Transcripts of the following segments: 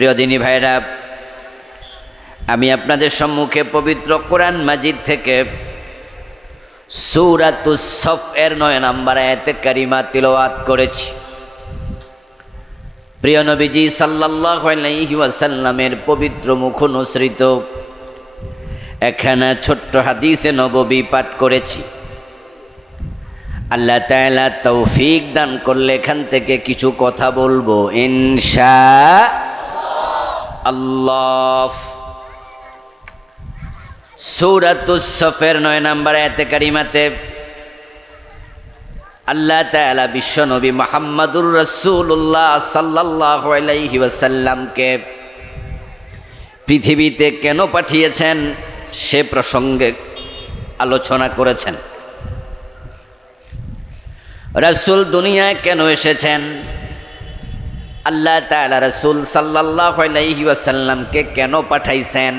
প্রিয় দিনী ভাইরা, আমি আপনাদের সম্মুখে পবিত্র কোরআন মাজিদ থেকে সূরাতুস সফ এর 9 নম্বর আয়াতে কারিমা তিলাওয়াত করেছি। প্রিয় নবীজি সাল্লাল্লাহু আলাইহি ওয়াসাল্লামের পবিত্র মুখ অনুসৃত একখানা ছোট্ট হাদিসে নববী পাঠ করেছি। আল্লাহ তাআলা তৌফিক দান করলে এখান থেকে কিছু কথা বলবো ইনশাআল্লাহ। সূরাতুস সফের 9 নম্বর আয়াতে কারিমাতে আল্লাহ তাআলা বিশ্ব নবী মুহাম্মদুর রাসূলুল্লাহ সাল্লাল্লাহু আলাইহি ওয়াসাল্লামকে পৃথিবীতে কেন পাঠিয়েছেন সে প্রসঙ্গে আলোচনা করেছেন। রাসূল দুনিয়ায় কেন এসেছেন, আল্লাহ তাআলা রাসূল সাল্লাল্লাহু আলাইহি ওয়াসাল্লামকে কেন পাঠাইছেন,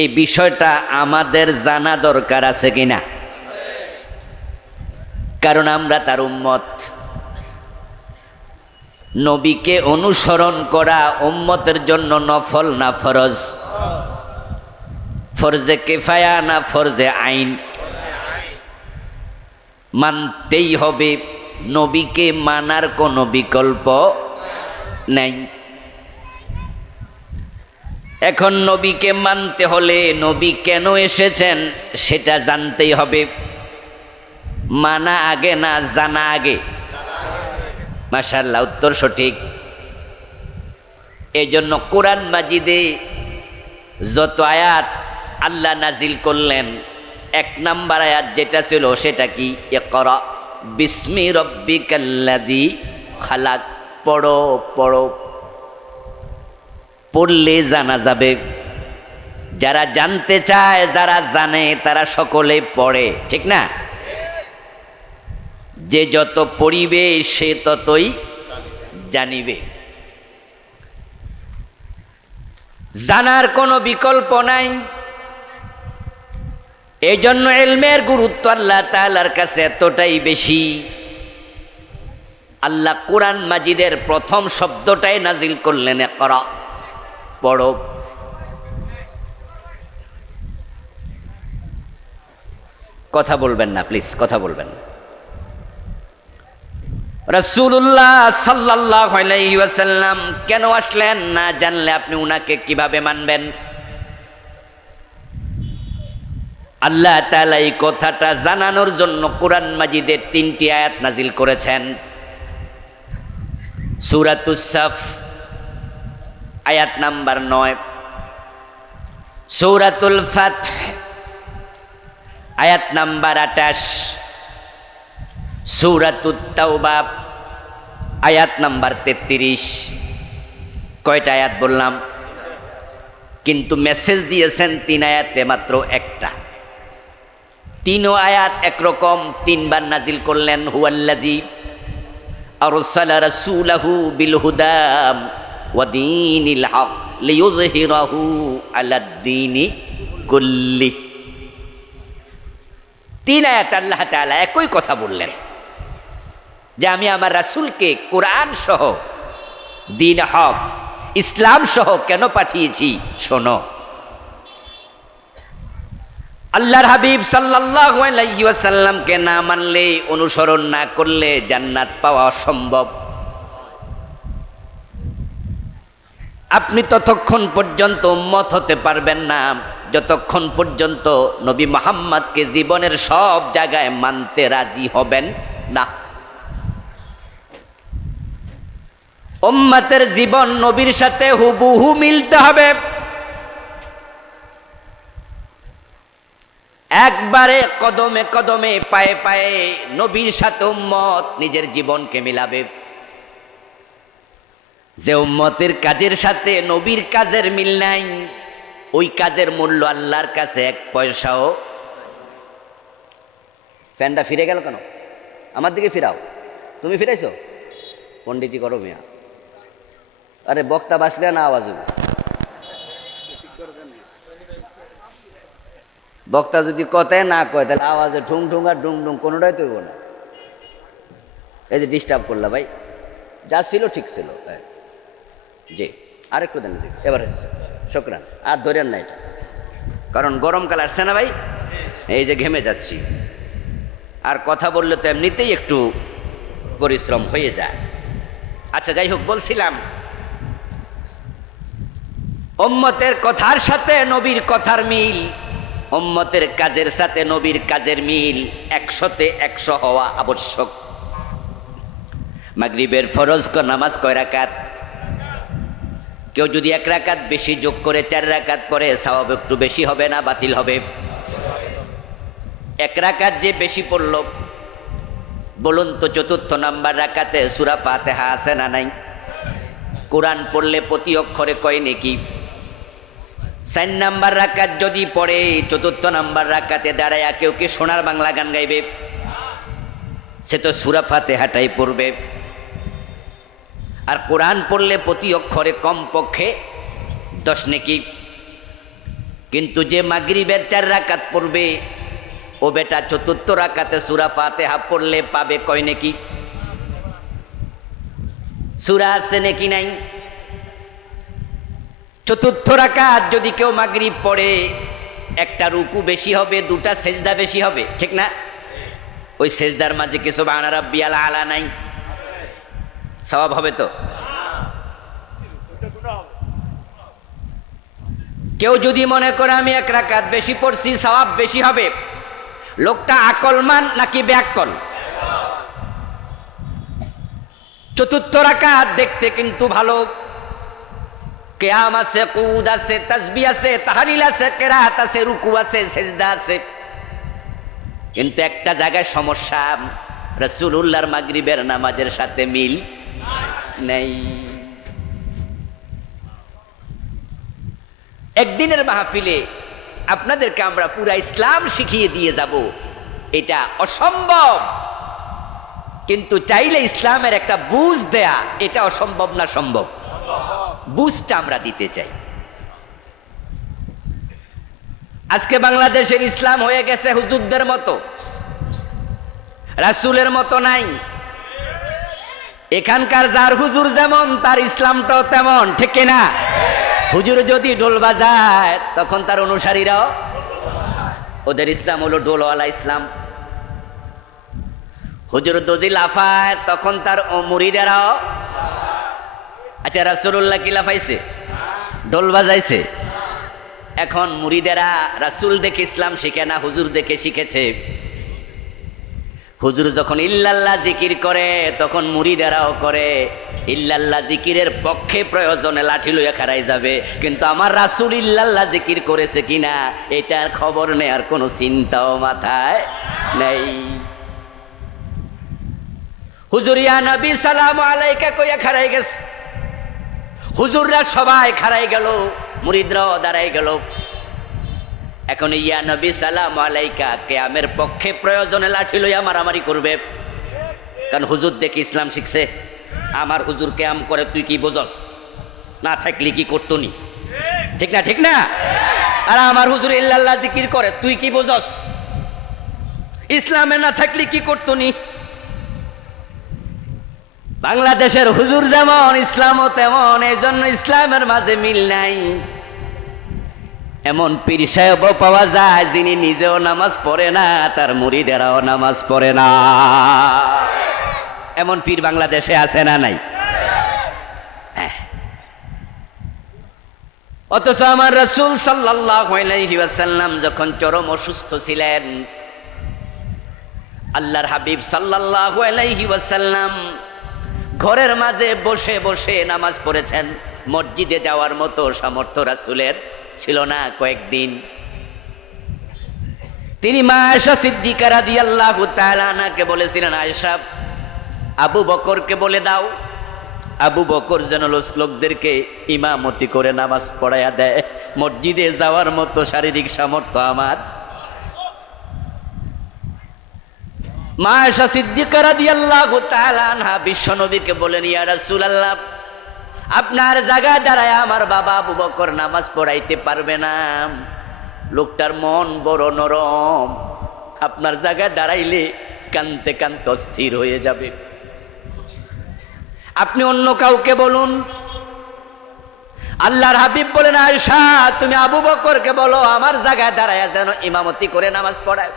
এই বিষয়টা আমাদের জানা দরকার আছে কিনা? কারণ আমরা তার উম্মত। নবীকে অনুসরণ করা উম্মতের জন্য নফল না ফরজ? ফরজে কিফায়া না ফরজে আইন? মানতেই হবে, নবীকে মানার কোনো বিকল্প নাই। এখন নবীকে মানতে হলে নবী কেন এসেছেন সেটা জানতেই হবে। মানা আগে না জানা আগে? মাশাআল্লাহ, উত্তর সঠিক। এই জন্য কোরআন মাজিদে যত আয়াত আল্লাহ নাজিল করলেন, 1 নম্বর আয়াত যেটা ছিল সেটা কি? ইকরা বিস্মি রব্বিকাল্লাযী খালাক। পড়ো পড়ো, পড়লে জানা যাবে। যারা জানতে চায়, যারা জানে, তারা সকলে পড়ে, ঠিক না? যে যত পড়িবে সে ততই জানিবে। জানার কোনো বিকল্প নাই। এই জন্য ইলমের গুরুত্ব আল্লাহ তাআলার কাছে এতটাই বেশি। আল্লাহ কোরআন মাজিদের প্রথম শব্দটাই নাজিল করলেন ইকরা, পড়ো। কথা বলবেন না প্লিজ, কথা বলবেন না। রাসূলুল্লাহ সাল্লাল্লাহু আলাইহি ওয়াসাল্লাম কেন আসলেন না জানলে আপনি উনাকে কিভাবে মানবেন? আল্লাহ তাআলা এই কথাটা জানানোর জন্য কোরআন মাজিদের 3টি আয়াত নাজিল করেছেন। সূরাতুস সফ আয়াত নাম্বার 9, সূরাতুল ফাতহ আয়াত নাম্বার 28, সূরাতুত তাওবা আয়াত নাম্বার 33। কয়টা আয়াত বললাম? কিন্তু মেসেজ দিয়েছেন 3 আয়াতে, মাত্র একটা। 3 আয়াত একরকম, 3 বার নাজিল করলেন। হুয়াল্লাযী আরসালা রাসূলাহু বিল হুদা ওয়া দীনিল হক লিইয়ুযহিরাহু আলাদ-দীনি কুল্লি। 3 আয়াত আল্লাহ তাআলা একই কথা বললেন যে আমি আমার রাসূলকে কোরআন সহ, দ্বীন হক, ইসলাম সহ কেন পাঠিয়েছি শোনো। আল্লাহর হাবিব সাল্লাল্লাহু আলাইহি ওয়াসাল্লামকে না মানলে, অনুসরণ না করলে জান্নাত পাওয়া অসম্ভব। আপনি ততক্ষণ পর্যন্ত উম্মত হতে পারবেন না যতক্ষণ পর্যন্ত নবী মুহাম্মদকে জীবনের সব জায়গায় মানতে রাজি হবেন না। উম্মতের জীবন নবীর সাথে হুবহু মিলতে হবে। একবারে কদমে কদমে, পায়ে পায়ে নবীর সাথে উম্মত নিজের জীবনকে মিলাবে। যে উম্মতের কাজের সাথে নবীর কাজের মিল নাই, ওই কাজের মূল্য আল্লাহর কাছে 1 পয়সাও। ফ্যানটা ফিরে গেল কেন? আমার দিকে ফিরাও। তুমি ফিরাইছো? পণ্ডিতি করো মিয়া। আরে বক্তা বাসলে না আওয়াজ হবে। বক্তা যদি কথায় না কয় তাহলে আওয়াজে ঠুং ঠুং আর ডুং ডুং কোনোটাই তৈব না। এই যে ডিস্টার্ব করলা ভাই, যা ছিল ঠিক ছিল। জি, আরেকটু দেন, এবার শুকরান, আর ধরেন না এটা, কারণ গরমকাল আসছে না ভাই, এই যে ঘেমে যাচ্ছি, আর কথা বললে তো এমনিতেই একটু পরিশ্রম হয়ে যায়। আচ্ছা যাই হোক, বলছিলাম উম্মতের কথার সাথে নবীর কথার মিল, উম্মতের কাজের সাথে নবীর কাজের মিল 100-তে 100 হওয়া আবশ্যক। মাগরিবের ফরজ নামাজ কয় রাকাত? কেউ যদি 1 রাকাত বেশি যোগ করে 4 রাকাত পরে সওয়াব একটু বেশি হবে না বাতিল হবে? 1 রাকাত যে বেশি পড়ল, বলুন তো 4র্থ নাম্বার রাকাতে সূরা ফাতিহা আছে না নাই? কোরআন পড়লে প্রতি অক্ষরে কয় নেকি? 4 নাম্বার রাকাত যদি পড়ে 4র্থ নাম্বার রাকাতে দাঁড়ায়া কেউ কি সোনার বাংলা গান গাইবে? সে তো সূরা ফাতিহাটাই পড়বে। আর কোরআন পড়লে প্রতি অক্ষরে কমপক্ষে 10 নেকি। কিন্তু যে মাগরিবের 4 রাকাত পড়বে, ও বেটা 4র্থ রাকাতে সূরা ফাতিহা পড়লে পাবে কয় নেকি? সূরা আছে নাকি নাই? 4র্থ রাকাত যদি কেউ মাগরিব পড়ে, একটা রুকু বেশি হবে, 2টা সেজদা বেশি হবে, ঠিক না? ওই সেজদার মাঝে কি সুবহান রাব্বিয়াল আলা নাই? সওয়াব হবে তো? কেউ যদি মনে করে আমি 1 রাকাত বেশি পড়ছি সওয়াব বেশি হবে, লোকটা আকলমান নাকি বেআক্কল? 4র্থ রাকাত দেখতে কিন্তু ভালো, কিয়াম আছে, কুদ আছে, তাসবিহ আছে, তাহলিল আছে, কিরাত আছে, রুকু আছে, সিজদা আছে। কিন্তু একটা জায়গায় সমস্যা, রাসূলুল্লাহর মাগরিবের নামাজের সাথে মিল নেই। একদিনের মাহফিলে আপনাদেরকে আমরা পুরা ইসলাম শিখিয়ে দিয়ে যাব, এটা অসম্ভব। কিন্তু চাইলে ইসলামের একটা বুঝ দেয়া, এটা অসম্ভব না সম্ভব? বুঝটা আমরা দিতে চাই। আজকে বাংলাদেশের ইসলাম হয়ে গেছে হুজুরদের মতো, রাসূলের মতো নাই। এখানকার যার হুজুর যেমন তার ইসলামটাও তেমন, ঠিক কিনা? হুজুর যদি ঢোল বাজায় তখন তার অনুসারীরাও, ওদের ইসলাম হলো ঢোলওয়ালা ইসলাম। হুজুর যদি লাফায় তখন তার মুরিদেরাও। আচ্ছা, রাসূলুল্লাহ কি লাফাইছে? ঢোল বাজাইছে? এখন মুরিদেরা রাসূল দেখে ইসলাম শিখে না, হুজুর দেখে শিখেছে। হুজুর যখন ইল্লাল্লাহ জিকির করে তখন মুরিদেরাও করে। ইল্লাল্লাহ জিকিরের পক্ষে প্রয়োজনে লাঠি লইয়া খাড়াই যাবে, কিন্তু আমার রাসূল ইল্লাল্লাহ জিকির করেছে কিনা এটার খবর নেয়ার কোনো চিন্তাও মাথায় নেই। হুজুর ইয়া নবী সালামু আলাইকা কইয়া খাড়াই গেছে, হুজুররা সবাই খাড়াই গেল, মুরিদরাও দাঁড়াই গেল। এখন ইয়া নবী সালামু আলাইকা কিয়ামের পক্ষে প্রয়োজনে লাঠি লইয়া মারামারি করবে, কারণ হুজুর দেখে ইসলাম শিখছে। আমার হুজুর কিয়াম করে, তুই কি বোঝস? না থাকলে কি করতো নি? ঠিক না? ঠিক না? আর আমার হুজুর ইল্লাল্লাহ জিকির করে, তুই কি বোঝস? ইসলামে না থাকলে কি করতো নি? বাংলাদেশের হুজুর যেমন ইসলামও তেমন, এই জন্য ইসলামের মাঝে মিল নাই। এমন পীর সাহেবও পাওয়া যায় যিনি নিজেও নামাজ পড়ে না, তার মুরিদেরাও নামাজ পড়ে না। এমন পীর বাংলাদেশে আছে না নাই? অথচ আমার রাসূল সাল্লাল্লাহু আলাইহি ওয়াসাল্লাম যখন চরম অসুস্থ ছিলেন, আল্লাহর হাবিব সাল্লাল্লাহু আলাইহি ওয়াসাল্লাম ঘরের মাঝে বসে বসে নামাজ পড়েছেন। মসজিদে যাওয়ার মতো সামর্থ্য রাসূলের ছিল না কয়েকদিন। তিনি মা আয়েশা সিদ্দিকা রাদিয়াল্লাহু তাআলা আনহাকে বলেছিলেন, আয়েশা, আবু বকরকে বলে দাও, আবু বকর যেন লোকদেরকে ইমামতি করে নামাজ পড়াইয়া দেয়। মসজিদে যাওয়ার মতো শারীরিক সামর্থ্য আমার। মা আয়েশা সিদ্দিকা রাদিয়াল্লাহু তাআলা আনহা বিশ্বনবীকে বলেন, ইয়া রাসূলুল্লাহ, আপনার জায়গায় দাঁড়ায় আমার বাবা আবু বকর নামাজ পড়াইতে পারবে না, লোকটার মন বড় নরম, আপনার জায়গায় দাঁড়াইলে কানতে কানতে অস্থির হয়ে যাবে। আপনি অন্য কাউকে বলুন। আল্লাহর হাবিব বলেন, আয়েশা তুমি আবু বকরকে বলো আমার জায়গায় দাঁড়ায় যেন ইমামতি করে নামাজ পড়ায়।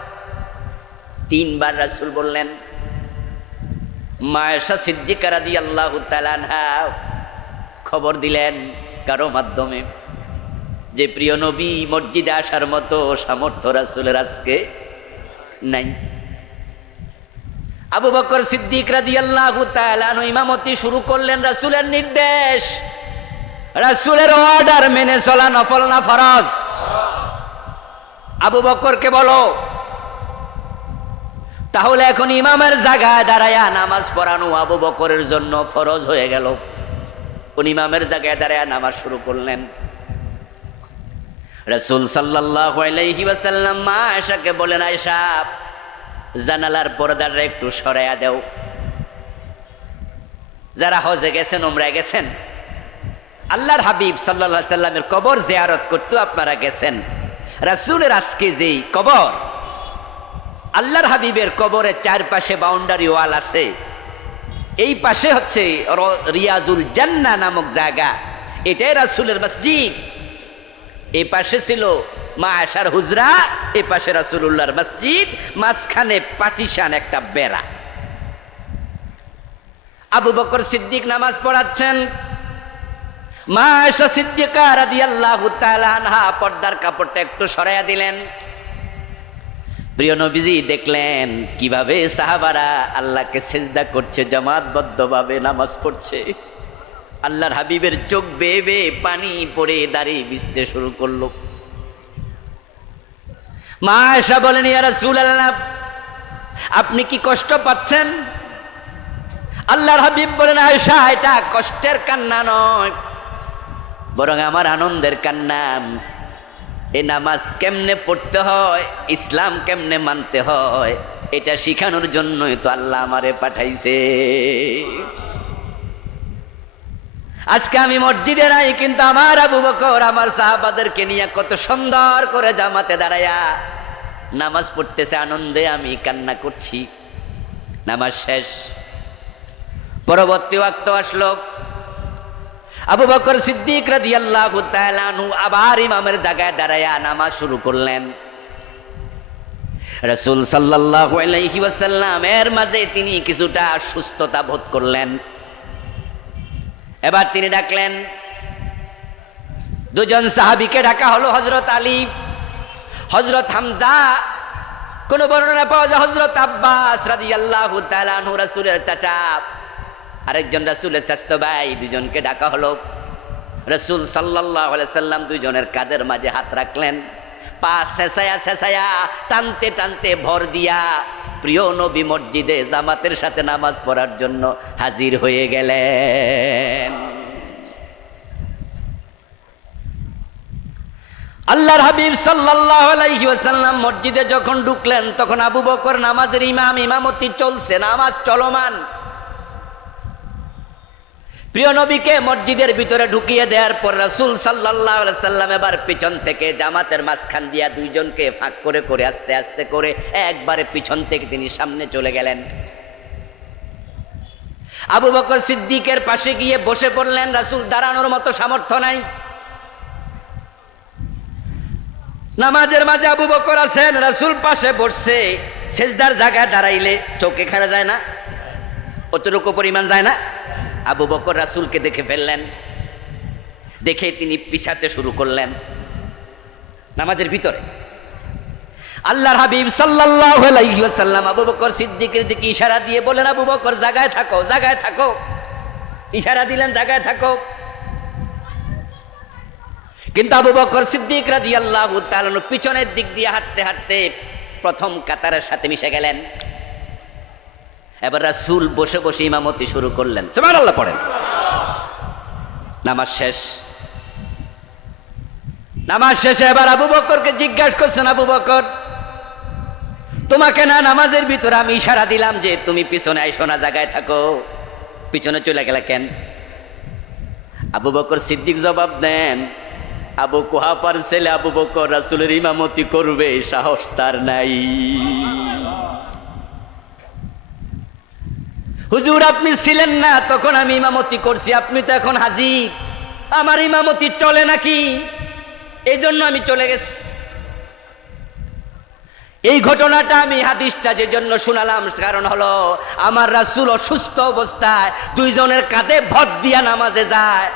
3 বার রাসূল বললেন। মা আয়েশা সিদ্দিকা রাদিয়াল্লাহু তাআলা আনহা খবর দিলেন কারো মাধ্যমে যে প্রিয় নবী মসজিদে আসার মতো সামর্থ্য রাসূলের আজকে নাই। আবু বকর সিদ্দিক রাদিয়াল্লাহু তাআলা আনহু ইমামতি শুরু করলেন। রাসূলের নির্দেশ, রাসূলের অর্ডার মেনে চলা নফল না ফরজ? আবু বকরকে বলো। তাহলে এখন ইমামের জায়গায় দাঁড়ায়া নামাজ পড়ানো আবু বকরের জন্য ফরজ হয়ে গেল। উনি ইমামের জায়গায় দাঁড়ায়া নামাজ শুরু করলেন। রাসূল সাল্লাল্লাহু আলাইহি ওয়াসাল্লাম মা আয়েশাকে বলেন, আয়েশা জানালার পর্দাটা একটু সরাইয়া দাও। যারা হজে গেছেন, উমরায় গেছেন, আল্লাহর হাবিব সাল্লাল্লাহু আলাইহি সাল্লামের কবর জিয়ারত করতে আপনারা গেছেন। রাসূলের আজকে যেই কবর, আল্লাহর হাবিবের কবরের চারপাশে বাউন্ডারি ওয়াল আছে, এই পাশে হচ্ছে রিয়াজুল জান্নাহ নামক জায়গা, এটাই রাসূলের মসজিদ। এই পাশে ছিল মা আয়েশার হুজরা, এই পাশে রাসূলুল্লাহর মসজিদ, মাঝখানে পার্টিশন একটা বেড়া। আবু বকর সিদ্দিক নামাজ পড়াচ্ছেন। মা আয়েশা সিদ্দিকা রাদিয়াল্লাহু তাআলা আনহা পর্দার কাপড়টা একটু সরাইয়া দিলেন। প্রিয় নবীজি দেখলেন কিভাবে সাহাবারা আল্লাহকে সিজদা করছে, জামাতবদ্ধভাবে নামাজ পড়ছে। আল্লাহর হাবিবের চোখ বেয়ে বেয়ে পানি পড়ে দাঁড়িয়ে ভিজতে শুরু করলো। মা আয়েশা বলেন, ইয়া রাসূলুল্লাহ আপনি কি কষ্ট পাচ্ছেন? আল্লাহর হাবিব বলেন, আয়েশা এটা কষ্টের কান্না নয়, বরং আমার আনন্দের কান্না। এই নামাজ কেমনে পড়তে হয়, ইসলাম কেমনে মানতে হয়, এটা শিখানোর জন্যই তো আল্লাহ আমারে পাঠাইছে। আজকে আমি মসজিদে নাই, কিন্তু আমার আবু বকর আমার সাহাবাদেরকে নিয়ে কত সুন্দর করে জামাতে দাঁড়ায়া নামাজ পড়তেছে, আনন্দে আমি কান্না করছি। নামাজ শেষ, পরবর্তী ওয়াক্ত আসলো। আবু বকর সিদ্দিক রাদিয়াল্লাহু তাআলা আনহু আবার ইমামের জায়গায় দাঁড়ায়া নামাজ শুরু করলেন। রাসূল সাল্লাল্লাহু আলাইহি ওয়াসাল্লাম এর মাঝে তিনি কিছুটা সুস্থতা বোধ করলেন। এবার তিনি ডাকলেন, 2 জন সাহাবীকে ডাকা হলো, হযরত আলী, হযরত হামজা, কোন বর্ণনা পাওয়া যায় হযরত আব্বাস রাদিয়াল্লাহু তাআলা আনহু রাসূলের চাচা, আরেকজন রাসূলের চাচতো ভাই, 2 জনকে ডাকা হলো। রাসূল সাল্লাল্লাহু আলাইহি সাল্লাম 2 জনের কাঁধের মাঝে হাত রাখলেন, পা ছেঁচায়া ছেঁচায়া টানতে টানতে ভর দিয়া প্রিয় নবী মসজিদে জামাতের সাথে নামাজ পড়ার জন্য হাজির হয়ে গেলেন। আল্লাহর হাবিব সাল্লাল্লাহু আলাইহি ওয়াসাল্লাম মসজিদে যখন ঢুকলেন, তখন আবু বকর নামাজের ইমামতি চলছে, নামাজ চলমান। প্রিয় নবীকে মসজিদের ভিতরে ঢুকিয়ে দেওয়ার পর রাসূল সাল্লাল্লাহু আলাইহি সাল্লাম এবার পিছন থেকে জামাতের মাঝখান দিয়া 2 জনকে ফাঁক করে করে আস্তে আস্তে করে একবারে পিছন থেকে তিনি সামনে চলে গেলেন। আবু বকর সিদ্দিকের পাশে গিয়ে বসে পড়লেন। রাসূল দাঁড়ানোর মতো সামর্থ্য নাই। নামাজের মাঝে আবু বকর আছেন, রাসূল পাশে বসছে। সেজদার জায়গায় দাঁড়াইলে চোখ এখানে যায় না, অতটুকু পরিমাণ যায় না। আবু বকর রাসূলকে দেখে ফেললেন, দেখে তিনি পিছাতে শুরু করলেন নামাজের ভিতরে। আল্লাহর হাবিব সাল্লাল্লাহু আলাইহি ওয়াসাল্লাম আবু বকর সিদ্দিকের দিকে ইশারা দিয়ে বলেন, আবু বকর জায়গায় থাকো, জায়গায় থাকো। ইশারা দিলেন জায়গায় থাকো। কিন্তু আবু বকর সিদ্দিক রাদিয়াল্লাহু তাআলা পিছনের দিক দিয়ে হাঁটতে হাঁটতে প্রথম কাতারের সাথে মিশে গেলেন। এবার রাসূল বসে বসে ইমামতি শুরু করলেন। সুবহানাল্লাহ পড়েন। নামাজ শেষ। নামাজ শেষে এবার আবু বকরকে জিজ্ঞাসা করছেন, আবু বকর তোমাকে না নামাজের ভিতরে আমি ইশারা দিলাম যে তুমি পিছনে আইসো না, জায়গায় থাকো, পিছনে চলে গেলে কেন? আবু বকর সিদ্দিক জবাব দেন, আবু কুহাফার ছেলে আবু বকর রাসূলের ইমামতি করবে সাহস তার নাই। হুজুর আপনি ছিলেন না তখন আমি ইমামতি করছি, আপনি তো এখন হাজির, আমার ইমামতি চলে নাকি, এই জন্য আমি চলে গেছি। এই ঘটনাটা আমি হাদিসটা যে জন্য শোনালাম, কারণ হলো আমার রাসূল অসুস্থ অবস্থায় দুইজনের কাঁধে ভর দিয়া নামাজে যায়,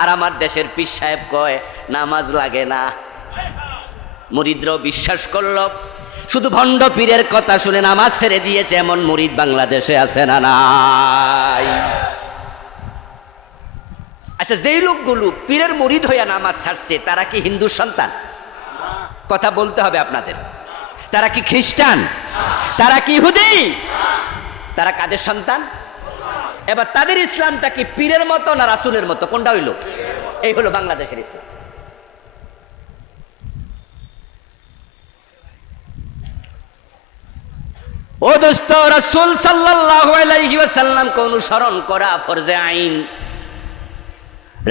আর আমার দেশের পীর সাহেব কয় নামাজ লাগে না। মুরিদরাও বিশ্বাস করলো, শুধু ভণ্ড পীরের কথা শুনে নামাজ ছেড়ে দিয়েছে এমন মুরিদ বাংলাদেশে আছে না নাই? আচ্ছা, যেই লোকগুলো পীরের মুরিদ হইয়া নামাজ ছাড়ছে তারা কি হিন্দু সন্তান? কথা বলতে হবে আপনাদের। তারা কি খ্রিস্টান? তারা কি ইহুদি? তারা কাদের সন্তান? এবার তাদের ইসলামটা কি পীরের মতো না রাসূলের মতো? কোনটা হইল? এই হলো বাংলাদেশের ইসলাম। ও দোস্ত, রাসূল সাল্লাল্লাহু আলাইহি ওয়াসাল্লামকে অনুসরণ করা ফরজে আইন।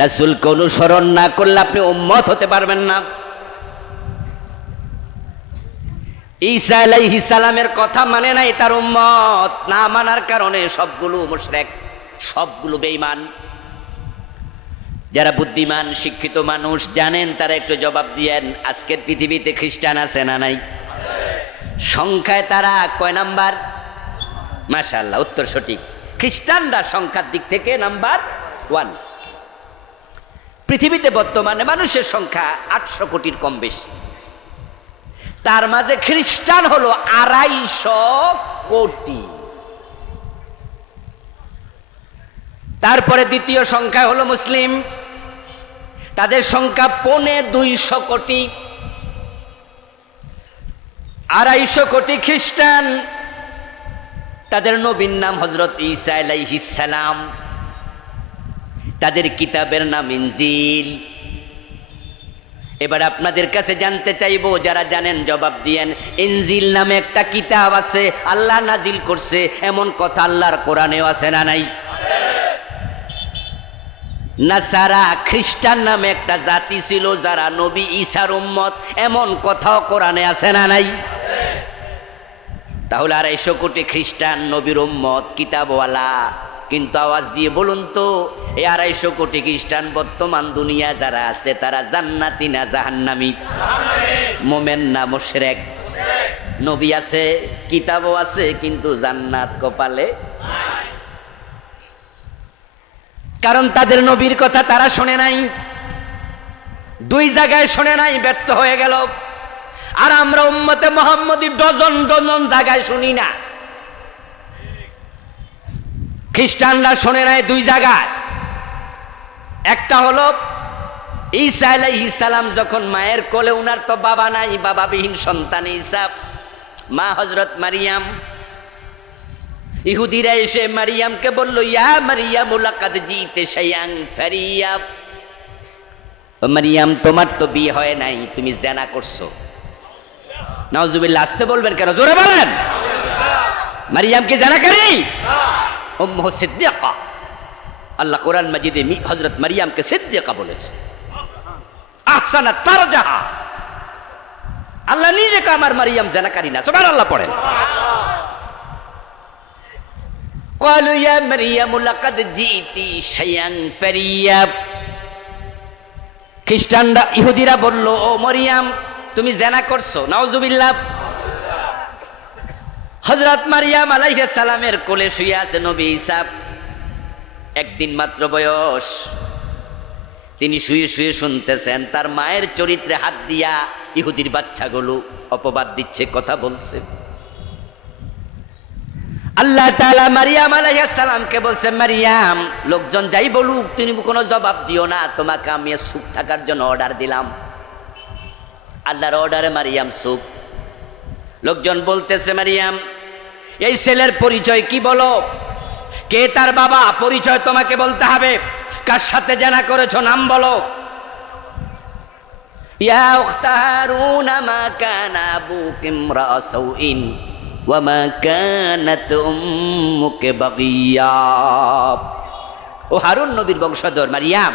রাসূলকে অনুসরণ না করলে আপনি উম্মত হতে পারবেন না। ঈসা আলাইহিস সালামের কথা মানে নাই তার উম্মত, না মানার কারণে সবগুলো মুশরিক, সবগুলো বেঈমান। যারা বুদ্ধিমান শিক্ষিত মানুষ জানেন তারা একটু জবাব দিয়েন, আজকের পৃথিবীতে খ্রিস্টান আছে না নাই? সংখ্যায় তারা কয় নাম্বার? মাশাআল্লাহ, উত্তর সঠিক। খ্রিস্টানরা সংখ্যার দিক থেকে নাম্বার 1। পৃথিবীতে বর্তমানে মানুষের সংখ্যা 800 কোটির কম বেশি, তার মাঝে খ্রিস্টান হলো 250 কোটি। তারপরে দ্বিতীয় সংখ্যা হলো মুসলিম, তাদের সংখ্যা 250 কোটি। 250 কোটি খ্রিস্টান, তাদের নবীর নাম হযরত ঈসা আলাইহিস সালাম, তাদের কিতাবের নাম ইনজিল। এবার আপনাদের কাছে জানতে চাইবো, যারা জানেন জবাব দিয়েন, ইনজিল নামে একটা কিতাব আছে, আল্লাহ নাজিল করছে, এমন কথা আল্লাহর কোরআনেও আছে না নাই? নাসারা খ্রিস্টান নামে একটা জাতি ছিল যারা নবী ঈসার উম্মত, এমন কথাও কোরআনে আছে না নাই? তাহলে 250 কোটি খ্রিস্টান নবীর উম্মত, কিতাবওয়ালা। কিন্তু আওয়াজ দিয়ে বলুন তো, এই 250 কোটি খ্রিস্টান বর্তমান দুনিয়া যারা আছে তারা জান্নাতি না জাহান্নামী? মোমেন না মুশরিক? নবী আছে, কিতাবও আছে, কিন্তু জান্নাত কপালে। কারণ তাদের নবীর কথা তারা শোনে নাই, 2 জায়গায় শোনে নাই, ব্যর্থ হয়ে গেল। আর আমরা উম্মতে মুহাম্মদী ডজন ডজন জায়গায় শুনি না। খ্রিস্টানরা শোনে নাই 2 জায়গায়। একটা হলো ঈসা আলাইহিস সালাম যখন মায়ের কোলে, উনার তো বাবা নাই, বাবাবিহীন সন্তান ঈসা, মা হযরত মারিয়াম। ইহুদিরা এসে মারিয়ামকে বলল, ইয়া মারিয়াম লাকাদ জিতে শাইআন ফারিয়া, ও মারিয়াম তোমার তো বিয়ে হয় নাই, তুমি জিনা করছো। নাউজুবিল্লাহ। আসতে বলবেন কেন? জোরে বলেন। মারিয়াম কি জিনাকারী? উম্মু সিদ্দিকা। আল্লাহ কোরআন মাজিদে হযরত মারিয়ামকে সিদ্দিকা বলেছে। আহসানাত ফারজাহা, আল্লাহ নিজে কে আমার মারিয়াম জিনাকারী না। সুবহানাল্লাহ পড়েন। ক্বালু ইয়া মারিয়াম লাকাদ জিতি শাইআন ফারিয়া। খ্রিস্টানরা, ইহুদিরা বলল, ও মারিয়াম তুমি জিনা করছো। নাউজুবিল্লাহ। হযরত মারিয়াম আলাইহিস সালামের কোলে শুয়ে আছে নবী ঈসা, 1 দিন মাত্র বয়স। তিনি শুয়ে শুয়ে শুনতেছেন, তার মায়ের চরিত্রে হাত দিয়া ইহুদির বাচ্চাগুলো অপবাদ দিচ্ছে, কথা বলছে। আল্লাহ তাআলা মারিয়াম আলাইহিস সালামকে বলছে, মারিয়াম লোকজন যাই বলুক তুমি কোনো জবাব দিও না, তোমাকে আমি চুপ থাকার জন্য অর্ডার দিলাম। আল্লাহর অর্ডারে মারিয়াম চুপ। লোকজন বলতেছে, মারিয়াম এই ছেলের পরিচয় কি বলো, কে তার বাবা, পরিচয় তোমাকে বলতে হবে, কার সাথে জিনা করেছো নাম বলো। ইয়া উখতা হারুন মা কানা আবুকি ইমরা সাউইন ওয়া মা কানাত উম্মুকি বাগিয়া। ও হারুন নবীর বংশধর মারিয়াম,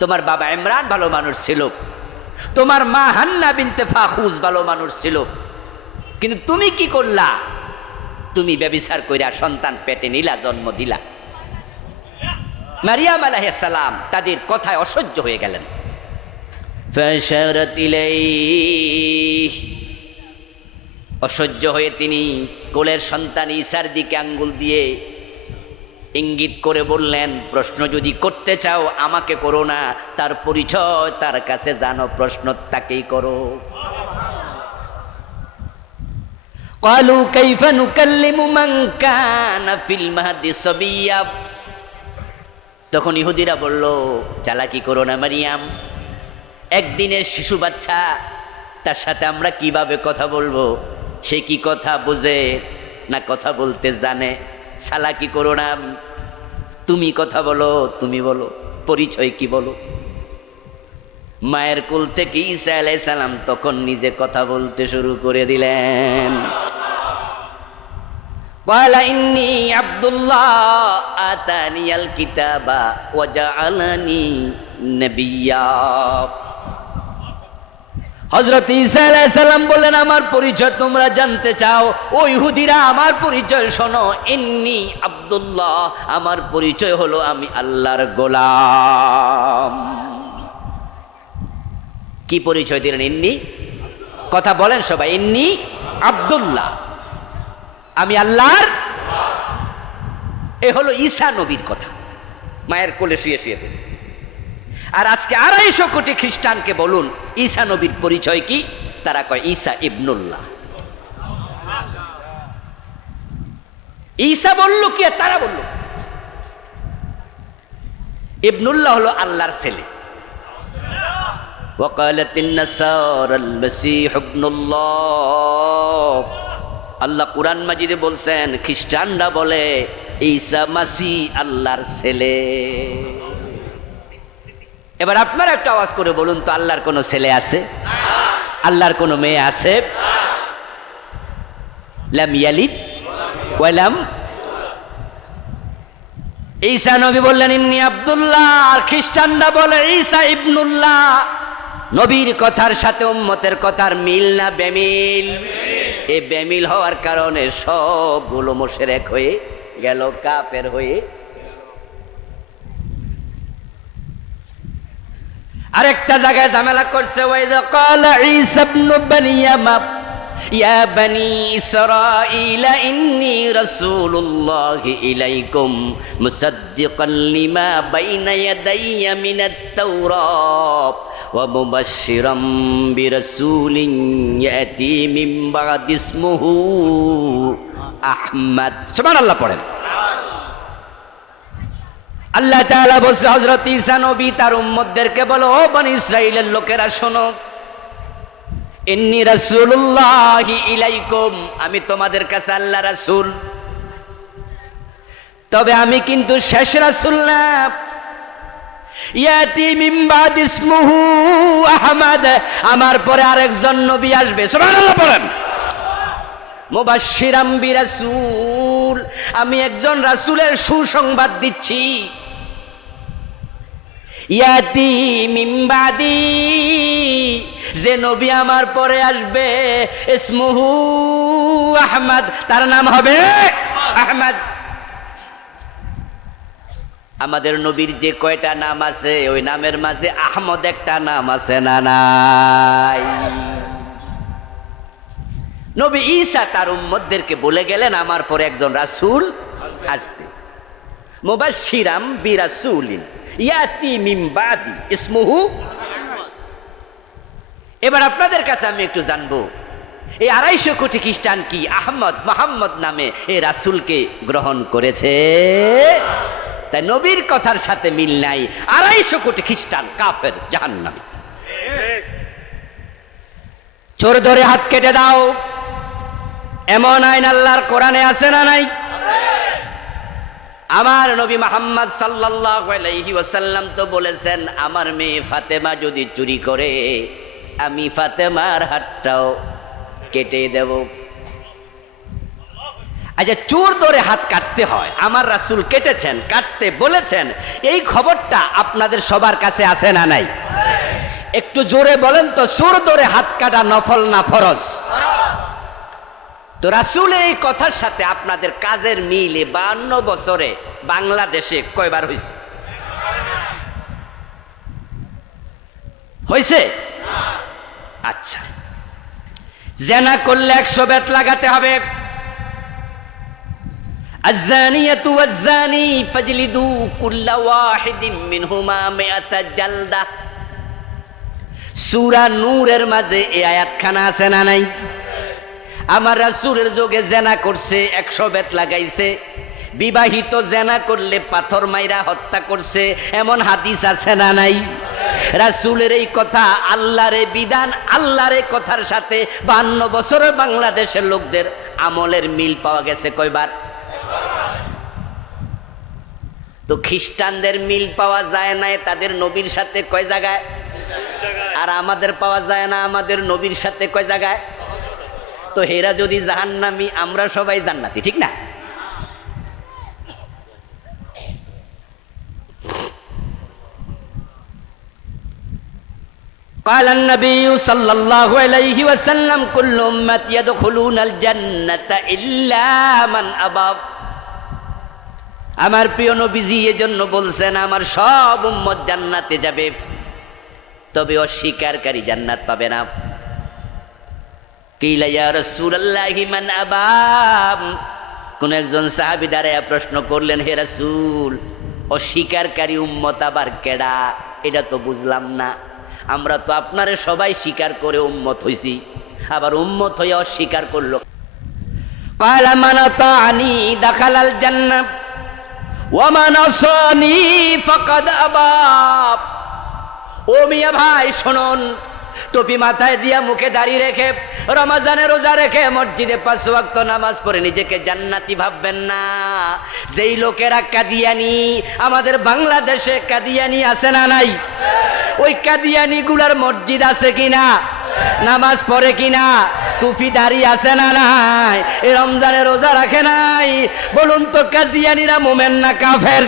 তোমার বাবা ইমরান ভালো মানুষ ছিল, তোমার মা হান্না বিনতে ফাখুজ ভালো মানুষ ছিল, কিন্তু তুমি কি করলা? তুমি ব্যভিচার কইরা সন্তান পেটে নিলা, জন্ম দিলা। মারিয়াম আলাইহিস সালাম তাদের কথায় অসহ্য হয়ে গেলেন। ফাশারাত ইলাইহি, অসহ্য হয়ে তিনি কোলের সন্তান ঈসার দিকে আঙ্গুল দিয়ে ইঙ্গিত করে বললেন, প্রশ্ন যদি করতে চাও আমাকে করো না, তার পরিচয় তার কাছে জানো, প্রশ্ন তাকেই করো। ক্বালু কাইফা নুকাল্লিমু মান কানা ফিল মাহদি সাবিয়্যা। তখন ইহুদিরা বলল, চালাকি করো না মারিয়াম, একদিনের শিশু বাচ্চা, তার সাথে আমরা কিভাবে কথা বলবো? সে কি কথা বোঝে না কথা বলতে জানে? চালাকি করো না, তুমি কথা বলো, তুমি বলো, পরিচয় কি বলো? মায়ের কোল থেকে ঈসা আলাইহিস সালাম তখন নিজে কথা বলতে শুরু করে দিলেন। ক্বালা ইন্নী আব্দুল্লাহ আতানিয়াল কিতাবা ওয়া জাআলানি নাবিয়্যা। হযরত ঈসা আলাইহিস সালাম বললেন, আমার পরিচয় তোমরা জানতে চাও? ও ইহুদিরা, আমার পরিচয় শোনো। ইন্নী আব্দুল্লাহ, আমার পরিচয় হলো আমি আল্লাহর গোলাম। কি পরিচয় দিলেন? ইন্নী, কথা বলেন সবাই, ইন্নী আব্দুল্লাহ, আমি আল্লাহর। এ হলো ঈসা নবীর কথা, মায়ের কোলে শুয়ে শুয়ে বসে। আর আজকে 250 কোটি খ্রিস্টানকে বলুন ঈসা নবীর পরিচয় কি? তারা কয় ঈসা ইবনুল্লাহ। ঈসা বলল কি আর তারা বলল? ইবনুল্লাহ হলো আল্লাহর ছেলে। ওয়াকালাতিন নাসারাল মাসীহ ইবনুল্লাহ। আল্লাহ কুরআন মাজিদে বলছেন, খ্রিস্টানরা বলে ঈসা মাসীহ আল্লাহর ছেলে। এবার আপনারা একটা আওয়াজ করে বলুন তো, আল্লাহর কোনো ছেলে আছে? আল্লাহর কোনো মেয়ে আছে? লাম ইয়ালিদ ওয়া লাম। ঈসা নবী বললেন ইন্নী আব্দুল্লাহ, আর খ্রিস্টানরা বলে ঈসা ইবনুল্লাহ। নবীর কথার সাথে উম্মতের কথার মিল না বেমিল? এই বেমিল হওয়ার কারণে সবগুলো মুশরিক হয়ে গেল, কাফের হয়ে। আরেকটা জায়গায় ঝামেলা করছে, ওয়াইযা ক্বালা ঈসা ইবনু মারইয়াম ইয়া বনি ইসরাঈল ইন্নী রাসূলুল্লাহি ইলাইকুম মুসাদ্দিকান লিমা বাইনা ইয়াদাইয়া মিনাত তাওরাত ওয়া মুবাশশিরাম বিরাসূলিন ইয়াতি মিন বা'দি ইসমুহু আহমদ। সুবহানাল্লাহ পড়েন। আল্লাহ তাআলা বলছে, হযরত ঈসা নবী তার উম্মতদেরকে বলো, ও বনি ইসরাইলের লোকেরা শোনো, ইন্নী রাসূলুল্লাহি ইলাইকুম, আমি তোমাদের কাছে আল্লাহর রাসূল। তবে আমি কিন্তু শেষ রাসূল না। ইয়াতি মিন বা'দি ইসমুহু আহমদ, আমার পরে আরেকজন নবী আসবে। সুবহানাল্লাহ পড়েন। মুবাশশিরাম বিরাসূল, আমি একজন রাসূলের সুসংবাদ দিচ্ছি। ইয়াতি মিন বাদি, যে নবী আমার পরে আসবে, ইসমুহু আহমদ, তার নাম হবে আহমদ। আমাদের নবীর যে কয়টা নাম আছে, ওই নামের মাঝে আহমদ একটা নাম আছে না নাই? নবী ঈসা তার উম্মতদেরকে বলে গেলেন, আমার পরে একজন রাসূল আসবে। মুবাশশিরাম বিরাসূলিন ইয়াতি মিন বাদি ইসমুহু। এবার আপনাদের কাছে আমি একটু জানবো, এই 250 কোটি খ্রিস্টান কি আহমদ মোহাম্মদ নামে এই রাসূলকে গ্রহণ করেছে? তাই নবীর কথার সাথে মিল নাই। 250 কোটি খ্রিস্টান কাফের, জাহান্নামী। চোর ধরে হাত কেটে দাও, এমন আইন আল্লাহর কোরআনে আছে না নাই? আমার নবী মুহাম্মদ সাল্লাল্লাহু আলাইহি ওয়াসাল্লাম তো বলেছেন, আমার মেয়ে ফাতেমা যদি চুরি করে, আমি ফাতেমার হাতটাও কেটে দেব। আচ্ছা, চোর ধরে হাত কাটতে হয়, আমার রাসূল কেটেছেন, কাটতে বলেছেন, এই খবরটা আপনাদের সবার কাছে আছে না নাই? একটু জোরে বলেন তো, চোর ধরে হাত কাটা নফল না ফরজ? তো রাসূলের এই কথার সাথে আপনাদের কাজের মিলে 52 বছরে বাংলাদেশে কয়বার হয়েছে? হয়েছে? আচ্ছা, জেনা করলে 100 বেত লাগাতে হবে। আয-যানিয়াতু ওয়াজ-যানি ফাজলিদু কুল্লা ওয়াহিদিম মিনহুমা মিআতা জালদা। সূরা নূরের মাঝে এই আয়াতখানা আছে না নাই? আমার রাসূলের যুগে জেনা করছে 100 বেত লাগাইছে। বিবাহিত জেনা করলে পাথর মাইরা হত্যা করছে, এমন হাদিস আছে না নাই? রাসূলের এই কথা, আল্লাহর এই বিধান, আল্লাহর এই কথার সাথে 52 বছরের বাংলাদেশের লোকদের আমলের মিল পাওয়া গেছে কয়বার? তো খ্রিস্টানদের মিল পাওয়া যায় না তাদের নবীর সাথে কয় জায়গায়? আর আমাদের পাওয়া যায় না আমাদের নবীর সাথে কয় জায়গায়? তো হেরা যদি জাহান্নামী, আমরা সবাই জান্নাতি, ঠিক না? قال النبي صلى الله عليه وسلم كل أمتي يدخلون الجنة إلا من أبى। আমার প্রিয় নবীজি এজন্য বলছেন আমার সব উম্মত জান্নাতে যাবে, তবে অস্বীকারী জান্নাত পাবে না। কিলা ইয়া রাসূলুল্লাহি মান আবা। কোন একজন সাহাবী দাঁড়ায়া প্রশ্ন করলেন, হে রাসূল, অস্বীকারী উম্মত আবার কেডা? এটা তো বুঝলাম না। আমরা তো আপনারে সবাই স্বীকার করে উম্মত হইছি, আবার উম্মত হয়ে অস্বীকার করলো। ক্বালা মান আতানি দাখালাল জান্নাহ ওয়া মান আসানি ফাকাদ আবা। ও মিয়া ভাই শুনুন, টুপি মাথায় দিয়া মুখে দাড়ি রেখে রমজানে রোজা রেখে মসজিদে 5 ওয়াক্ত নামাজ পড়ে নিজেকে জান্নাতি ভাববেন না। যেই লোকেরা কাদিয়ানি, আমাদের বাংলাদেশে কাদিয়ানি আছে না নাই? ওই কাদিয়ানি গুলার মসজিদ আছে কিনা? নামাজ পড়ে কিনা? টুপি দাড়ি আছে না নাই? এই রমজানে রোজা রাখে নাই? বলুন তো কাদিয়ানিরা মুমিন না কাফের?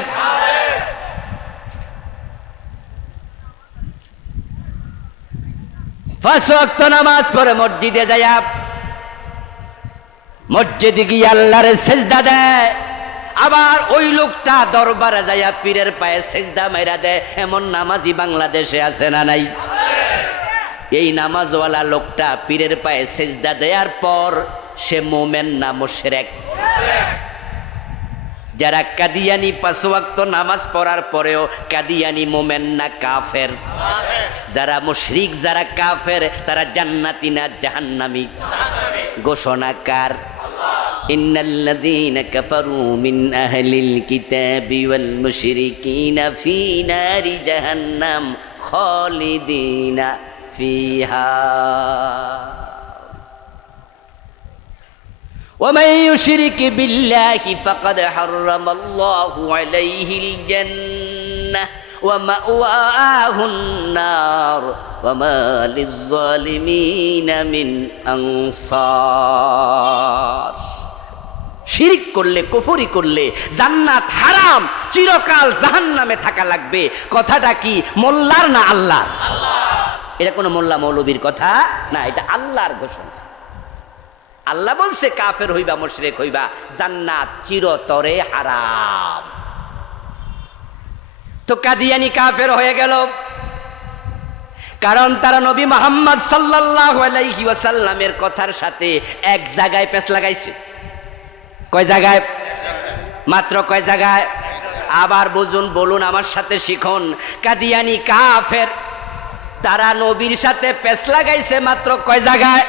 5 ওয়াক্ত নামাজ পড়ে মসজিদে যায়া, মসজিদে গিয়ে আল্লাহর সেজদা দেয়, আবার ওই লোকটা দরবারে যায়া পীরের পায়ে সেজদা মাইরা দেয়। এমন নামাজি বাংলাদেশে আছে না নাই? এই নামাজওয়ালা লোকটা পীরের পায়ে সেজদা দেওয়ার পর সে মুমিন না মুশরিক? যারা কাদিয়ানি 5 ওয়াক্ত নামাজ পড়ার পরেও কাদিয়ানি মুমিন না কাফের? যারা মুশরিক, যারা কাফের, তারা জান্নাতি না জাহান্নামী? ঘোষণাকার ইন্নাল্লাযীনা কাফারু মিন আহলিল কিতাবি ওয়াল মুশরিকিনা ফী নারি জাহান্নাম খালিদিনা ফিহা ومن يشرك بالله فقد حرم الله عليه الجنة ومأواه النار وما للظالمين من أنصار। শিরক করলে, কুফরি করলে জান্নাত হারাম, চিরকাল জাহান্নামে থাকা লাগবে। কথাটা কি মোল্লার না আল্লাহর? এটা কোনো মোল্লা মৌলবীর কথা না, এটা আল্লাহর ঘোষণা। আল্লাহ বলছে কাফের হইবা, মুশরিক হইবা, জান্নাত চিরতরে হারাম। তো কাদিয়ানি কাফের হয়ে গেল, কারণ তারা নবী মুহাম্মদ সাল্লাল্লাহু আলাইহি ওয়াসাল্লামের কথার সাথে এক জায়গায় পেঁচ লাগাইছে। কয় জায়গায়? মাত্র কয় জায়গায়? আবার বুঝুন, বলুন আমার সাথে, শিখুন। কাদিয়ানি কাফের, তারা নবীর সাথে পেঁচ লাগাইছে মাত্র কয় জায়গায়?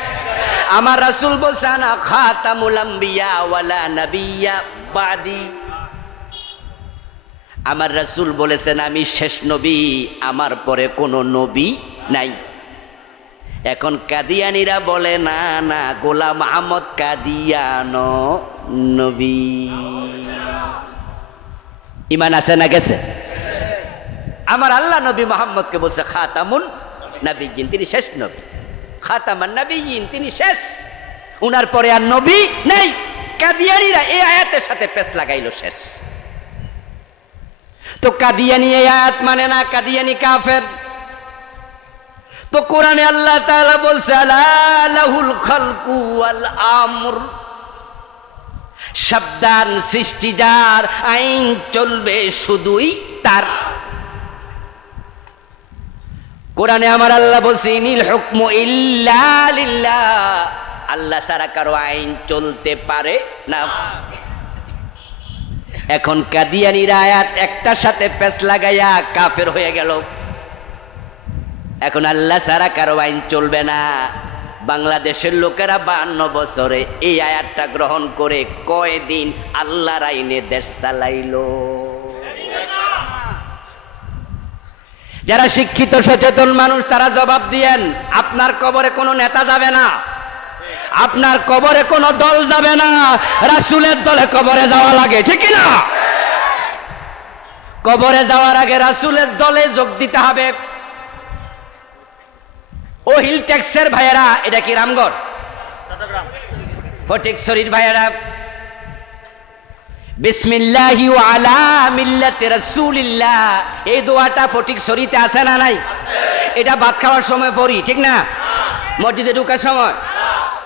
আমার রাসূল বলছে আনা খাতামুল আম্বিয়া ওয়ালা নাবিয়্যা বাদি। আমার রাসূল বলেছেন আমি শেষ নবী, আমার পরে কোনো নবী নাই। এখন কাদিয়ানিরা বলে না না, গোলাম আহমদ কাদিয়ানো নবী। ঈমান আছে না গেছে? আমার আল্লাহ নবী মুহাম্মদকে বলছে খাতামুন নবিয়্যিন, তিনি শেষ নবী। খাতামান নবিয়্যিন, তিনি শেষ, উনার পরে আর নবী নেই। কাদিয়ানীরা এই আয়াতের সাথে পেশ লাগাইলো, শেষ। তো কাদিয়ানী এই আয়াত মানে না, কাদিয়ানী কাফের। তো কোরআনে আল্লাহ তাআলা বলছে আলা লাহুল খালকু ওয়াল আমর, সাবধান, সৃষ্টি যার, আইন চলবে শুধুই তার। কোরআনে আমার আল্লাহ বলছে ইনিল হুকমু ইল্লা লিল্লাহ, আল্লাহ ছাড়া কারো আইন চলতে পারে না। এখন কাদিয়ানির আয়াত একটার সাথে পেছ লাগাইয়া কাফের হয়ে গেল। এখন আল্লাহ ছাড়া কারো আইন চলবে না। বাংলাদেশের লোকেরা 52 বছরে এই আয়াতটা গ্রহণ করে কয়দিন আল্লাহর আইনে দেশ চালাইলো। যারা শিক্ষিত সচেতন মানুষ তারা জবাব দিয়েন, আপনার কবরে কোনো নেতা যাবে না, আপনার কবরে কোনো দল যাবে না, রাসূলের দলে কবরে যাওয়া লাগে, ঠিক না? কবরে যাওয়ার আগে রাসূলের দলে যোগ দিতে হবে। ও হিল ট্যাক্সের ভাইয়েরা, এটা কি রামগড়? ফটিকছড়ির ভাইয়েরা, বিসমিল্লাহি ওয়া আলা মিল্লাতি রাসূলিল্লাহ, এই দোয়াটা ফটিকছড়িতে আছে না নাই? এটা ভাত খাওয়ার সময় পড়ি, ঠিক না? মসজিদে ঢোকার সময়,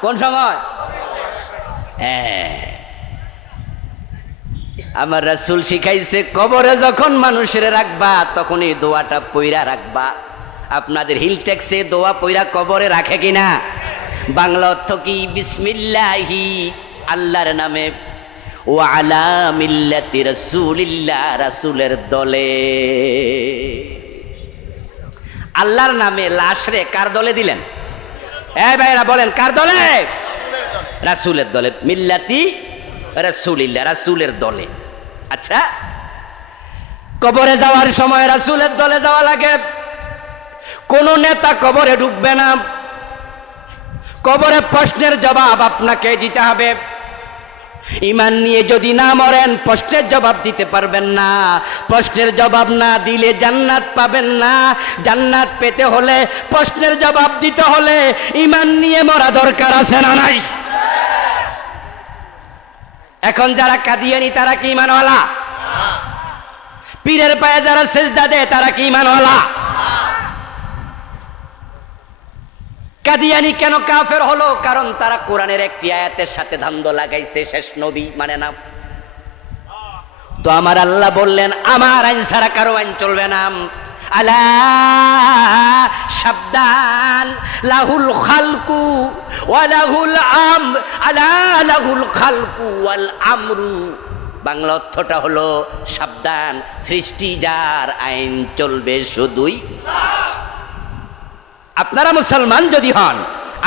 কোন সময়? আমার রাসূল শিখাইছে কবরে যখন মানুষের রাখবা তখন এই দোয়াটা পইরা রাখবা। আপনাদের হিল ট্যাক্সে দোয়া পইরা কবরে রাখে কিনা? বাংলা অর্থ কি? বিসমিল্লাহি, আল্লাহর নামে, ওয়া আলা মিল্লাতি রাসূলিল্লাহ, রাসূলের দলে। আল্লাহর নামে লাশ রে কার দলে দিলেন? ভাইরা বলেন কার দলে? রাসূলের দলে। মিল্লাতি রাসূলিল্লাহ, রাসূলের দলে। আচ্ছা, কবরে যাওয়ার সময় রাসূলের দলে যাওয়া লাগে। কোন নেতা কবরে ঢুকবে না। কবরে প্রশ্নের জবাব আপনাকে দিতে হবে। ঈমান নিয়ে যদি না মরেন প্রশ্নের জবাব দিতে পারবেন না। প্রশ্নের জবাব না দিলে জান্নাত পাবেন না। জান্নাত পেতে হলে প্রশ্নের জবাব দিতে হলে ঈমান নিয়ে মরা দরকার আছে না নাই? এখন যারা কাদিয়ানি তারা কি ঈমানওয়ালা? পীরের পায়ে যারা সিজদা দেয় তারা কি ঈমানওয়ালা? কাদিয়ানি কেন কাফের হলো? কারণ তারা কোরআনের একটি আয়াতের সাথে ধান্দা লাগাইছে, শেষ নবী মানে না। তো আমার আল্লাহ বললেন আমার আইন ছাড়া কারো আইন চলবে না। আলা সাবধান, লাহুল খালকু ওয়া লাহুল আমর, আলা লাহুল খালকু ওয়াল আমরু। বাংলা অর্থটা হলো সাবধান, সৃষ্টি যার, আইন চলবে শুধুই। আপনারা মুসলমান যদি হন,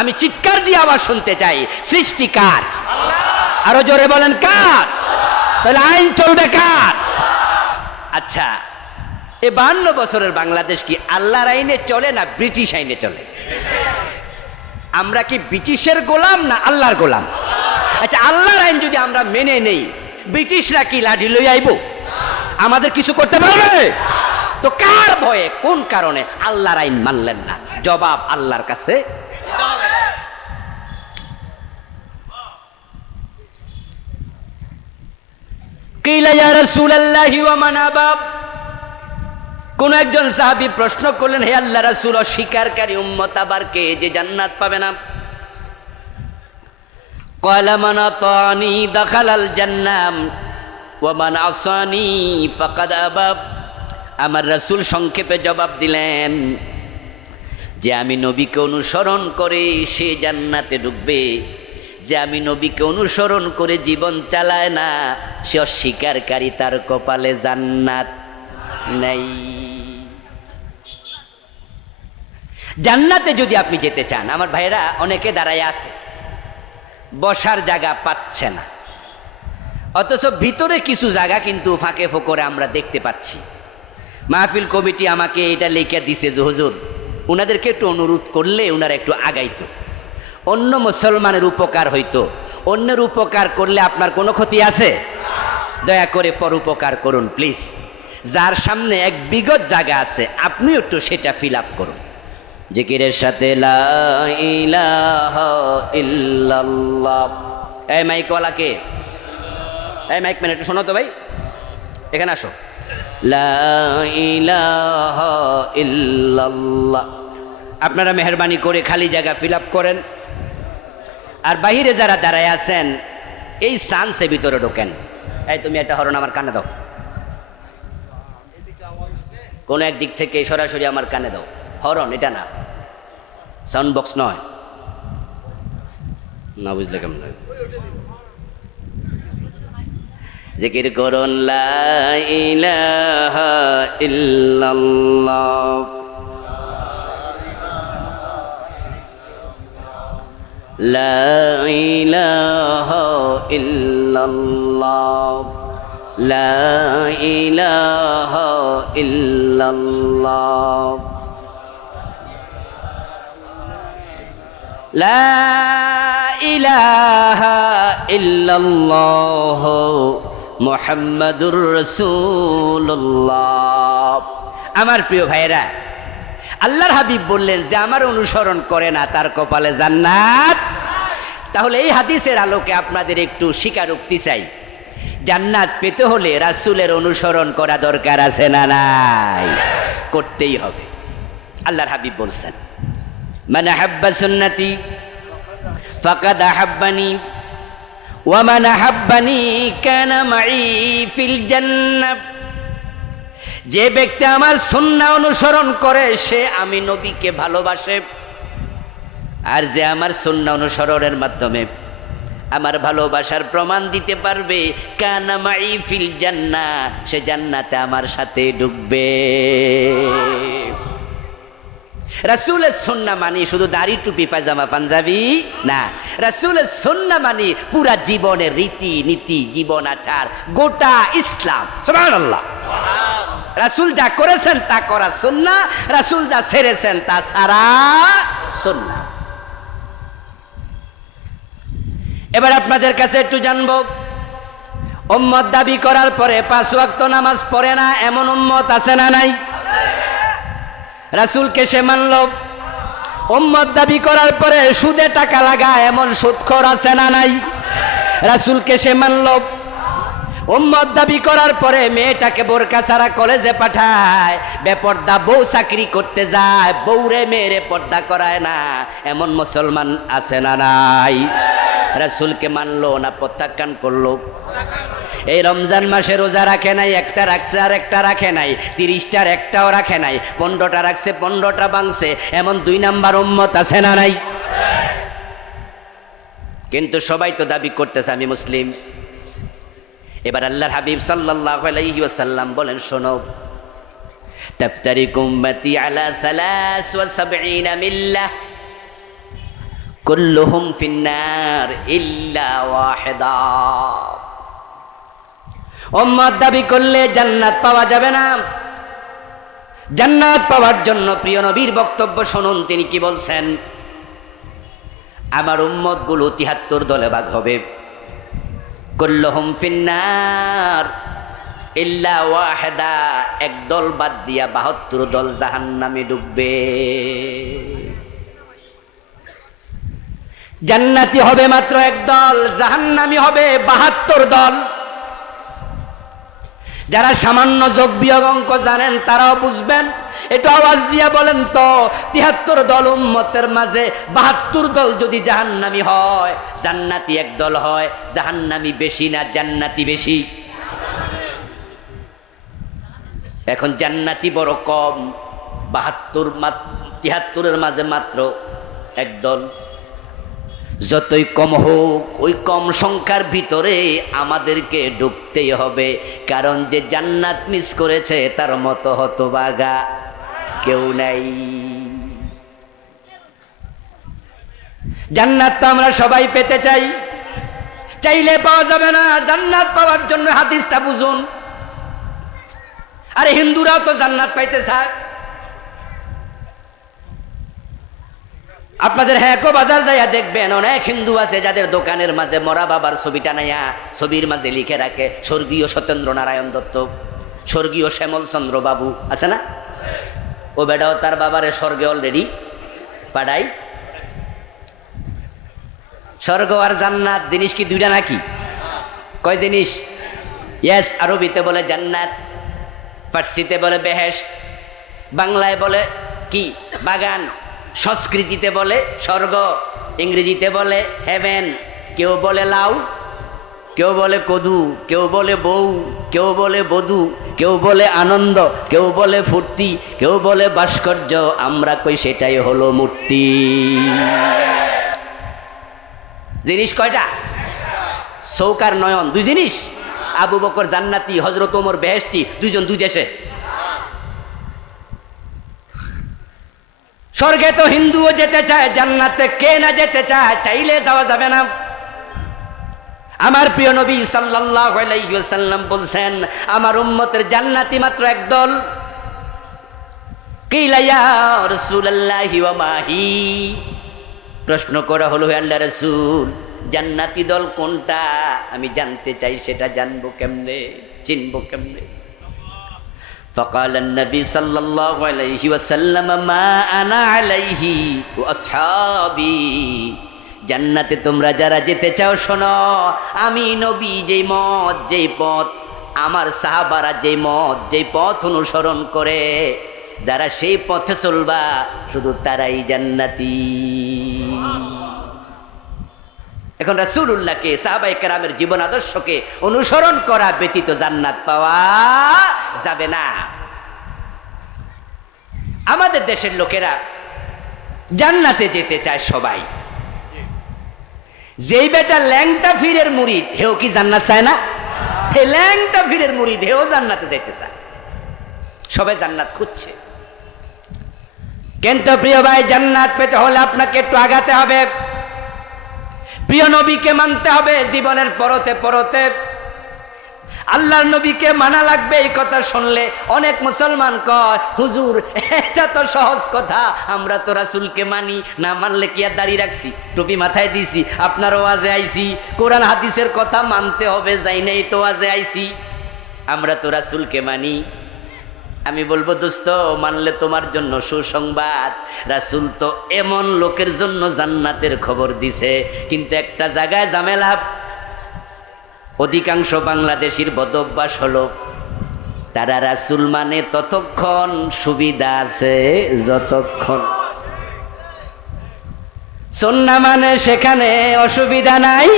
আমি চিৎকার দিয়ে আবার শুনতে চাই, সৃষ্টি কার? আরো জোরে বলেন কার? তাহলে আইন চলবে কার? আচ্ছা, এই 52 বছরের বাংলাদেশ কি আল্লাহর আইনে চলে না ব্রিটিশ আইনে চলে? আমরা কি ব্রিটিশের গোলাম না আল্লাহর গোলাম? আচ্ছা, আল্লাহর আইন যদি আমরা মেনে নেই, ব্রিটিশরা কি লাঠি লই আইব? আমাদের কিছু করতে পারবে? তো কার ভয়ে, কোন কারণে আল্লাহর আইন মানলেন না? জবাব আল্লাহর কাছে। কিলা ইয়া রাসূলুল্লাহি ওয়া মান আবা, কোন একজন সাহাবী প্রশ্ন করলেন, হে আল্লাহর রাসূল, অস্বীকারী উম্মত আবার কে যে জান্নাত পাবে না? ক্বালা মান আতানি দাখালাল জান্নাহ ওয়া মান আসানি ফাকাদ আবা। আমার রাসূল সংক্ষেপে জবাব দিলেন যে আমি নবীকে অনুসরণ করে সে জান্নাতে ঢুকবে, যে আমি নবীকে অনুসরণ করে জীবন চালায় না সে অস্বীকারী, তার কপালে জান্নাত নাই। জান্নাতে যদি আপনি যেতে চান, আমার ভাইরা অনেকে দাঁড়ায় আছে, বসার জায়গা পাচ্ছে না, অথচ ভিতরে কিছু জায়গা কিন্তু ফাঁকে ফোকরে আমরা দেখতে পাচ্ছি। মাহফিল কমিটি আমাকে এটা লিখে দিছে যে হুজুর, ওনাদেরকে একটু অনুরোধ করলে ওনারা একটু আগাইতো, অন্য মুসলমানের উপকার হইতো। অন্যের উপকার করলে আপনার কোনো ক্ষতি আছে? দয়া করে পরোপকার করুন প্লিজ। যার সামনে এক বিগত জায়গা আছে আপনি একটু সেটা ফিল আপ করুন জিকিরের সাথে, লা ইলাহা ইল্লাল্লাহ। এই মাইকওয়ালা কে? এই মাইক ম্যান একটু শোনো তো ভাই, এখানে আসো। লা ইলাহা ইল্লাল্লাহ। আপনারা মেহরবানি করে খালি জায়গা ফিল আপ করেন। আর বাহিরে যারা দাঁড়ায় আছেন এই চান্সে ভিতরে ঢোকেন। এই তুমি একটা হরণ আমার কানে দাও, কোন এক দিক থেকে সরাসরি আমার কানে দাও। হরন, এটা না, সাউন্ড বক্স নয়, না বুঝলে কেমন লাগে। জিকির করুন লা ইলাহা ইল্লাল্লাহ, লা ইলাহা ইল্লাল্লাহ, লা ইলাহা ইল্লাল্লাহ, লা ইলাহা ইল্লাল্লাহ মুহাম্মাদুর রাসূলুল্লাহ। আমার প্রিয় ভাইরা, আল্লাহর হাবিব বললেন যে আমার অনুসরণ করে না তার কপালে জান্নাত। তাহলে এই হাদিসের আলোকে আপনাদের একটু স্বীকারোক্তি চাই, জান্নাত পেতে হলে রাসূলের অনুসরণ করা দরকার আছে না নাই? করতেই হবে। আল্লাহর হাবিব বলছেন, মান আহাব্বা সুন্নতি ফাকাদ আহাব্বানি ওয়া মান আহাব্বানি কানা মাই ফিল জান্নাহ। যে ব্যক্তি আমার সুন্নাহ অনুসরণ করে সে আমি নবীকে ভালোবাসে, আর যে আমার সুন্নাহ অনুসরণের মাধ্যমে আমার ভালোবাসার প্রমাণ দিতে পারবে, কানা মাই ফিল জান্নাহ, সে জান্নাতে আমার সাথে ঢুকবে। রাসূলের সুন্নাহ মানি শুধু দাড়ি টুপি পায়জামা পাঞ্জাবি না, রাসূলের সুন্নাহ মানি পুরা জীবনের রীতি নীতি, জীবন আচার, গোটা ইসলাম। সুবহানাল্লাহ। রাসূল যা করেছেন তা করা সুন্নাহ, রাসূল যা ছেড়েছেন তা সারা সুন্নাহ। এবার আপনাদের কাছে একটু জানবো, উম্মত দাবি করার পরে 5 ওয়াক্ত নামাজ পড়ে না এমন উম্মত আছে না নাই? রাসূলকে সে মানল। উম্মত দাবি করার পরে সুদে টাকা লাগায় এমন সুদখোর আছে না নাই? রাসূলকে সে মানল। উম্মত দাবি করার পরে মেয়েটাকে বোরকা ছাড়া কলেজে পাঠায়, বেপর্দা বউ চাকরি করতে যায়, বউরে মেয়েরে পর্দা করায় না এমন মুসলমান আছে না নাই? রাসূলকে মানলো না প্রত্যাখ্যান করলো? এই রমজান মাসে রোজা রাখে নাই, একটা রাখছে আর একটা রাখে নাই, 30টার একটাও রাখে নাই, 15টা রাখছে 15টা ভাঙছে, এমন 2 নাম্বার উম্মত আছে না নাই? কিন্তু সবাই তো দাবি করতেছে আমি মুসলিম। এবার আল্লাহর হাবিব সাল্লাল্লাহু আলাইহি ওয়াসাল্লাম বলেন, শোনো, তাফতারিকু উম্মতি আলা 73 মিল্লাহ কুল্লুহুম ফিন্নার ইল্লা ওয়াহিদা। উম্মত দাবি করলে জান্নাত পাওয়া যাবে না। জান্নাত পাওয়ার জন্য প্রিয় নবীর বক্তব্য শুনুন, তিনি কি বলছেন? আমার উম্মতগুলো 73 দলে ভাগ হবে। কুল্লুহুম ফিন্নার ইল্লা ওয়াহিদা, এক দল বাদ দিয়া 72 দল জাহান্নামে ডুববে। জান্নাতি হবে মাত্র এক দল, জাহান্নামী হবে 72 দল। যারা সামান্য যোগ বিয়োগ অঙ্ক জানেন তারাও বুঝবেন। একটু আওয়াজ দিয়া বলেন তো, 73 দল উম্মতের মাঝে 72 দল যদি জাহান্নামী হয়, জান্নাতি এক দল হয়, জাহান্নামী বেশি না জান্নাতি বেশি? এখন জান্নাতি বড় কম, 73-এর মাঝে মাত্র এক দল। যতই কম হোক, ওই কম সংখ্যার ভিতরে আমাদেরকে ঢুকতেই হবে, কারণ যে জান্নাত মিস করেছে তার মতো হতভাগা কেউ নাই। জান্নাত তো আমরা সবাই পেতে চাই, চাইলে পাওয়া যাবে না। জান্নাত পাওয়ার জন্য হাদিসটা বুঝুন। আরে হিন্দুরাও তো জান্নাত পাইতে চায়। আপনাদের হ্যাকো বাজার যাইয়া দেখবেন, অনেক হিন্দু আছে যাদের দোকানের মাঝে মরা বাবার ছবি টানাইয়া ছবির মাঝে লিখে রাখে স্বর্গীয় সত্যেন্দ্র নারায়ণ দত্ত, স্বর্গীয় শ্যামল চন্দ্র বাবু, আছে না? ও বেটাও তার বাবারে স্বর্গে অলরেডি পাঠাই। স্বর্গ আর জান্নাত জিনিস কি দুইটা নাকি? কয় জিনিস? ইয়েস, আরবিতে বলে জান্নাত, ফার্সিতে বলে বেহেশত, বাংলায় বলে কি বাগান, সংস্কৃতিতে বলে স্বর্গ, ইংরেজিতে বলে হেভেন, কেউ বলে লাউ, কেউ বলে কদু, কেউ বলে বউ, কেউ বলে বধূ, কেউ বলে আনন্দ, কেউ বলে ফুর্তি, কেউ বলে ভাস্কর্য। আমরা কই সেটাই হলো মূর্তি। জিনিস কয়টা? চৌকার নয়ন, দুই জিনিস। আবু বকর জান্নাতি, হযরত ওমর বেহেশতি, দুইজন দুই দেশে। স্বর্গে তো হিন্দুও যেতে চায়, জান্নাতে কে না যেতে চায়? চাইলে যাওয়া যাবে না। আমার প্রিয় নবী সাল্লাল্লাহু আলাইহি ওয়াসাল্লাম বলছেন, আমার উম্মতের জান্নাতি মাত্র একদল। কিলা ইয়া রাসূলুল্লাহি ওয়া মাহি, প্রশ্ন করা হলো, হে আল্লাহর রাসূল, জান্নাতি দল কোনটা? আমি জানতে চাই, সেটা জানবো কেমনে, চিনবো কেমনে? فقال النبي صلى الله عليه وسلم ما انا عليه واصحابي, জান্নাতে তোমরা যারা যেতে চাও শোনো, আমি নবী যেই মত যেই পথ, আমার সাহাবারা যেই মত যেই পথ অনুসরণ করে, যারা সেই পথে চলবা শুধু তারাই জান্নাতি। এখন রাসূলুল্লাহকে, সাহাবায়ে কেরামের জীবন আদর্শকে অনুসরণ করা ব্যতীত জান্নাত পাওয়া যাবে না। আমাদের দেশের লোকেরা জান্নাতে যেতে চায় সবাই। যেই বেটা ল্যাংটা ফিরের মুরিদ, হেও কি জান্নাত চায় না? হে ল্যাংটা ফিরের মুরিদ, হেও জান্নাতে যাইতে চায়। সবাই জান্নাত খুঁজছে, কিন্তু প্রিয় ভাই, জান্নাত পেতে হলে আপনাকে একটু আগাতে হবে। প্রিয় নবীকে মানতে হবে জীবনের পরতে পরতে। আল্লাহর নবীকে মানা লাগবে। এই কথা শুনলে অনেক মুসলমান কয়, হুজুর এটা তো সহজ কথা, আমরা তো রাসূলকে মানি, না মানলে কি আর দাড়ি রাখছি, টুপি মাথায় দিছি, আপনার ওয়াজে আইছি, কোরআন হাদিসের কথা মানতে হবে, যাই নাই তো ওয়াজে আইছি, আমরা তো রাসূলকে মানি। আমি বলবো, দোস্ত, মানলে তোমার জন্য সুসংবাদ, রাসূল তো এমন লোকের জন্য জান্নাতের খবর দিছে। কিন্তু একটা জায়গায় ঝামেলা, অধিকাংশ বাংলাদেশির বদভ্যাস হলো, তারা রাসূল মানে ততক্ষণ সুবিধা আছে যতক্ষণ, সুন্নাহ মানে সেখানে অসুবিধা নাই।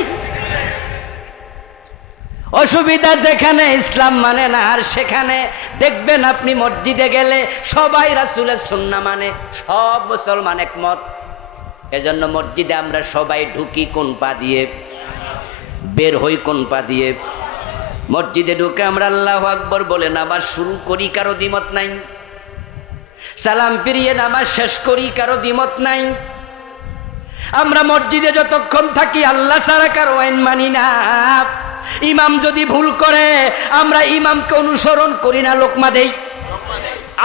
অসুবিধা যেখানে, ইসলাম মানে না। আর সেখানে দেখবেন আপনি মসজিদে গেলে সবাই রাসূলের সুন্নাহ মানে, সব মুসলমান একমত। এজন্য মসজিদে আমরা সবাই ঢুকি কোন পা দিয়ে, বের হই কোন পা দিয়ে। মসজিদে ঢুকে আমরা আল্লাহু আকবার বলে নামাজ শুরু করি, কারো দ্বিমত নাই। সালাম ফিরিয়ে নামাজ শেষ করি, কারো দ্বিমত নাই। আমরা মসজিদে যতক্ষণ থাকি আল্লাহ ছাড়া কারো আইন মানি না। ইমাম যদি ভুল করে আমরা ইমামকে অনুসরণ করি না, লোকমা দেই।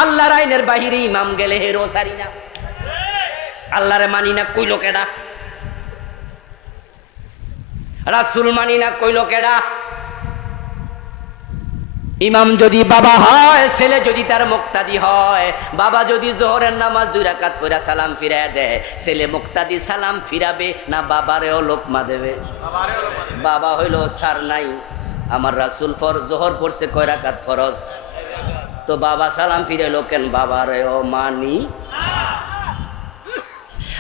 আল্লাহর আইনের বাহিরে ইমাম গেলে হেরো সারি না, আল্লাহরে মানি না, কইল কেডা? রাসূল মানি না, কইল কেডা? ইমাম যদি বাবা হয়, ছেলে যদি তার মুক্তাদি হয়, বাবা যদি যোহরের নামাজ 2 রাকাত পড়া সালাম ফিরায় দেয়, ছেলে মুক্তাদি সালাম ফিরাবে না বাবারেও লোকমা দেবে? বাবা হইল সার নাই, আমার রাসূল যোহর পড়ছে কয় রাকাত ফরজ, তো বাবা সালাম ফিরাইলো কেন? বাবারেও মানি।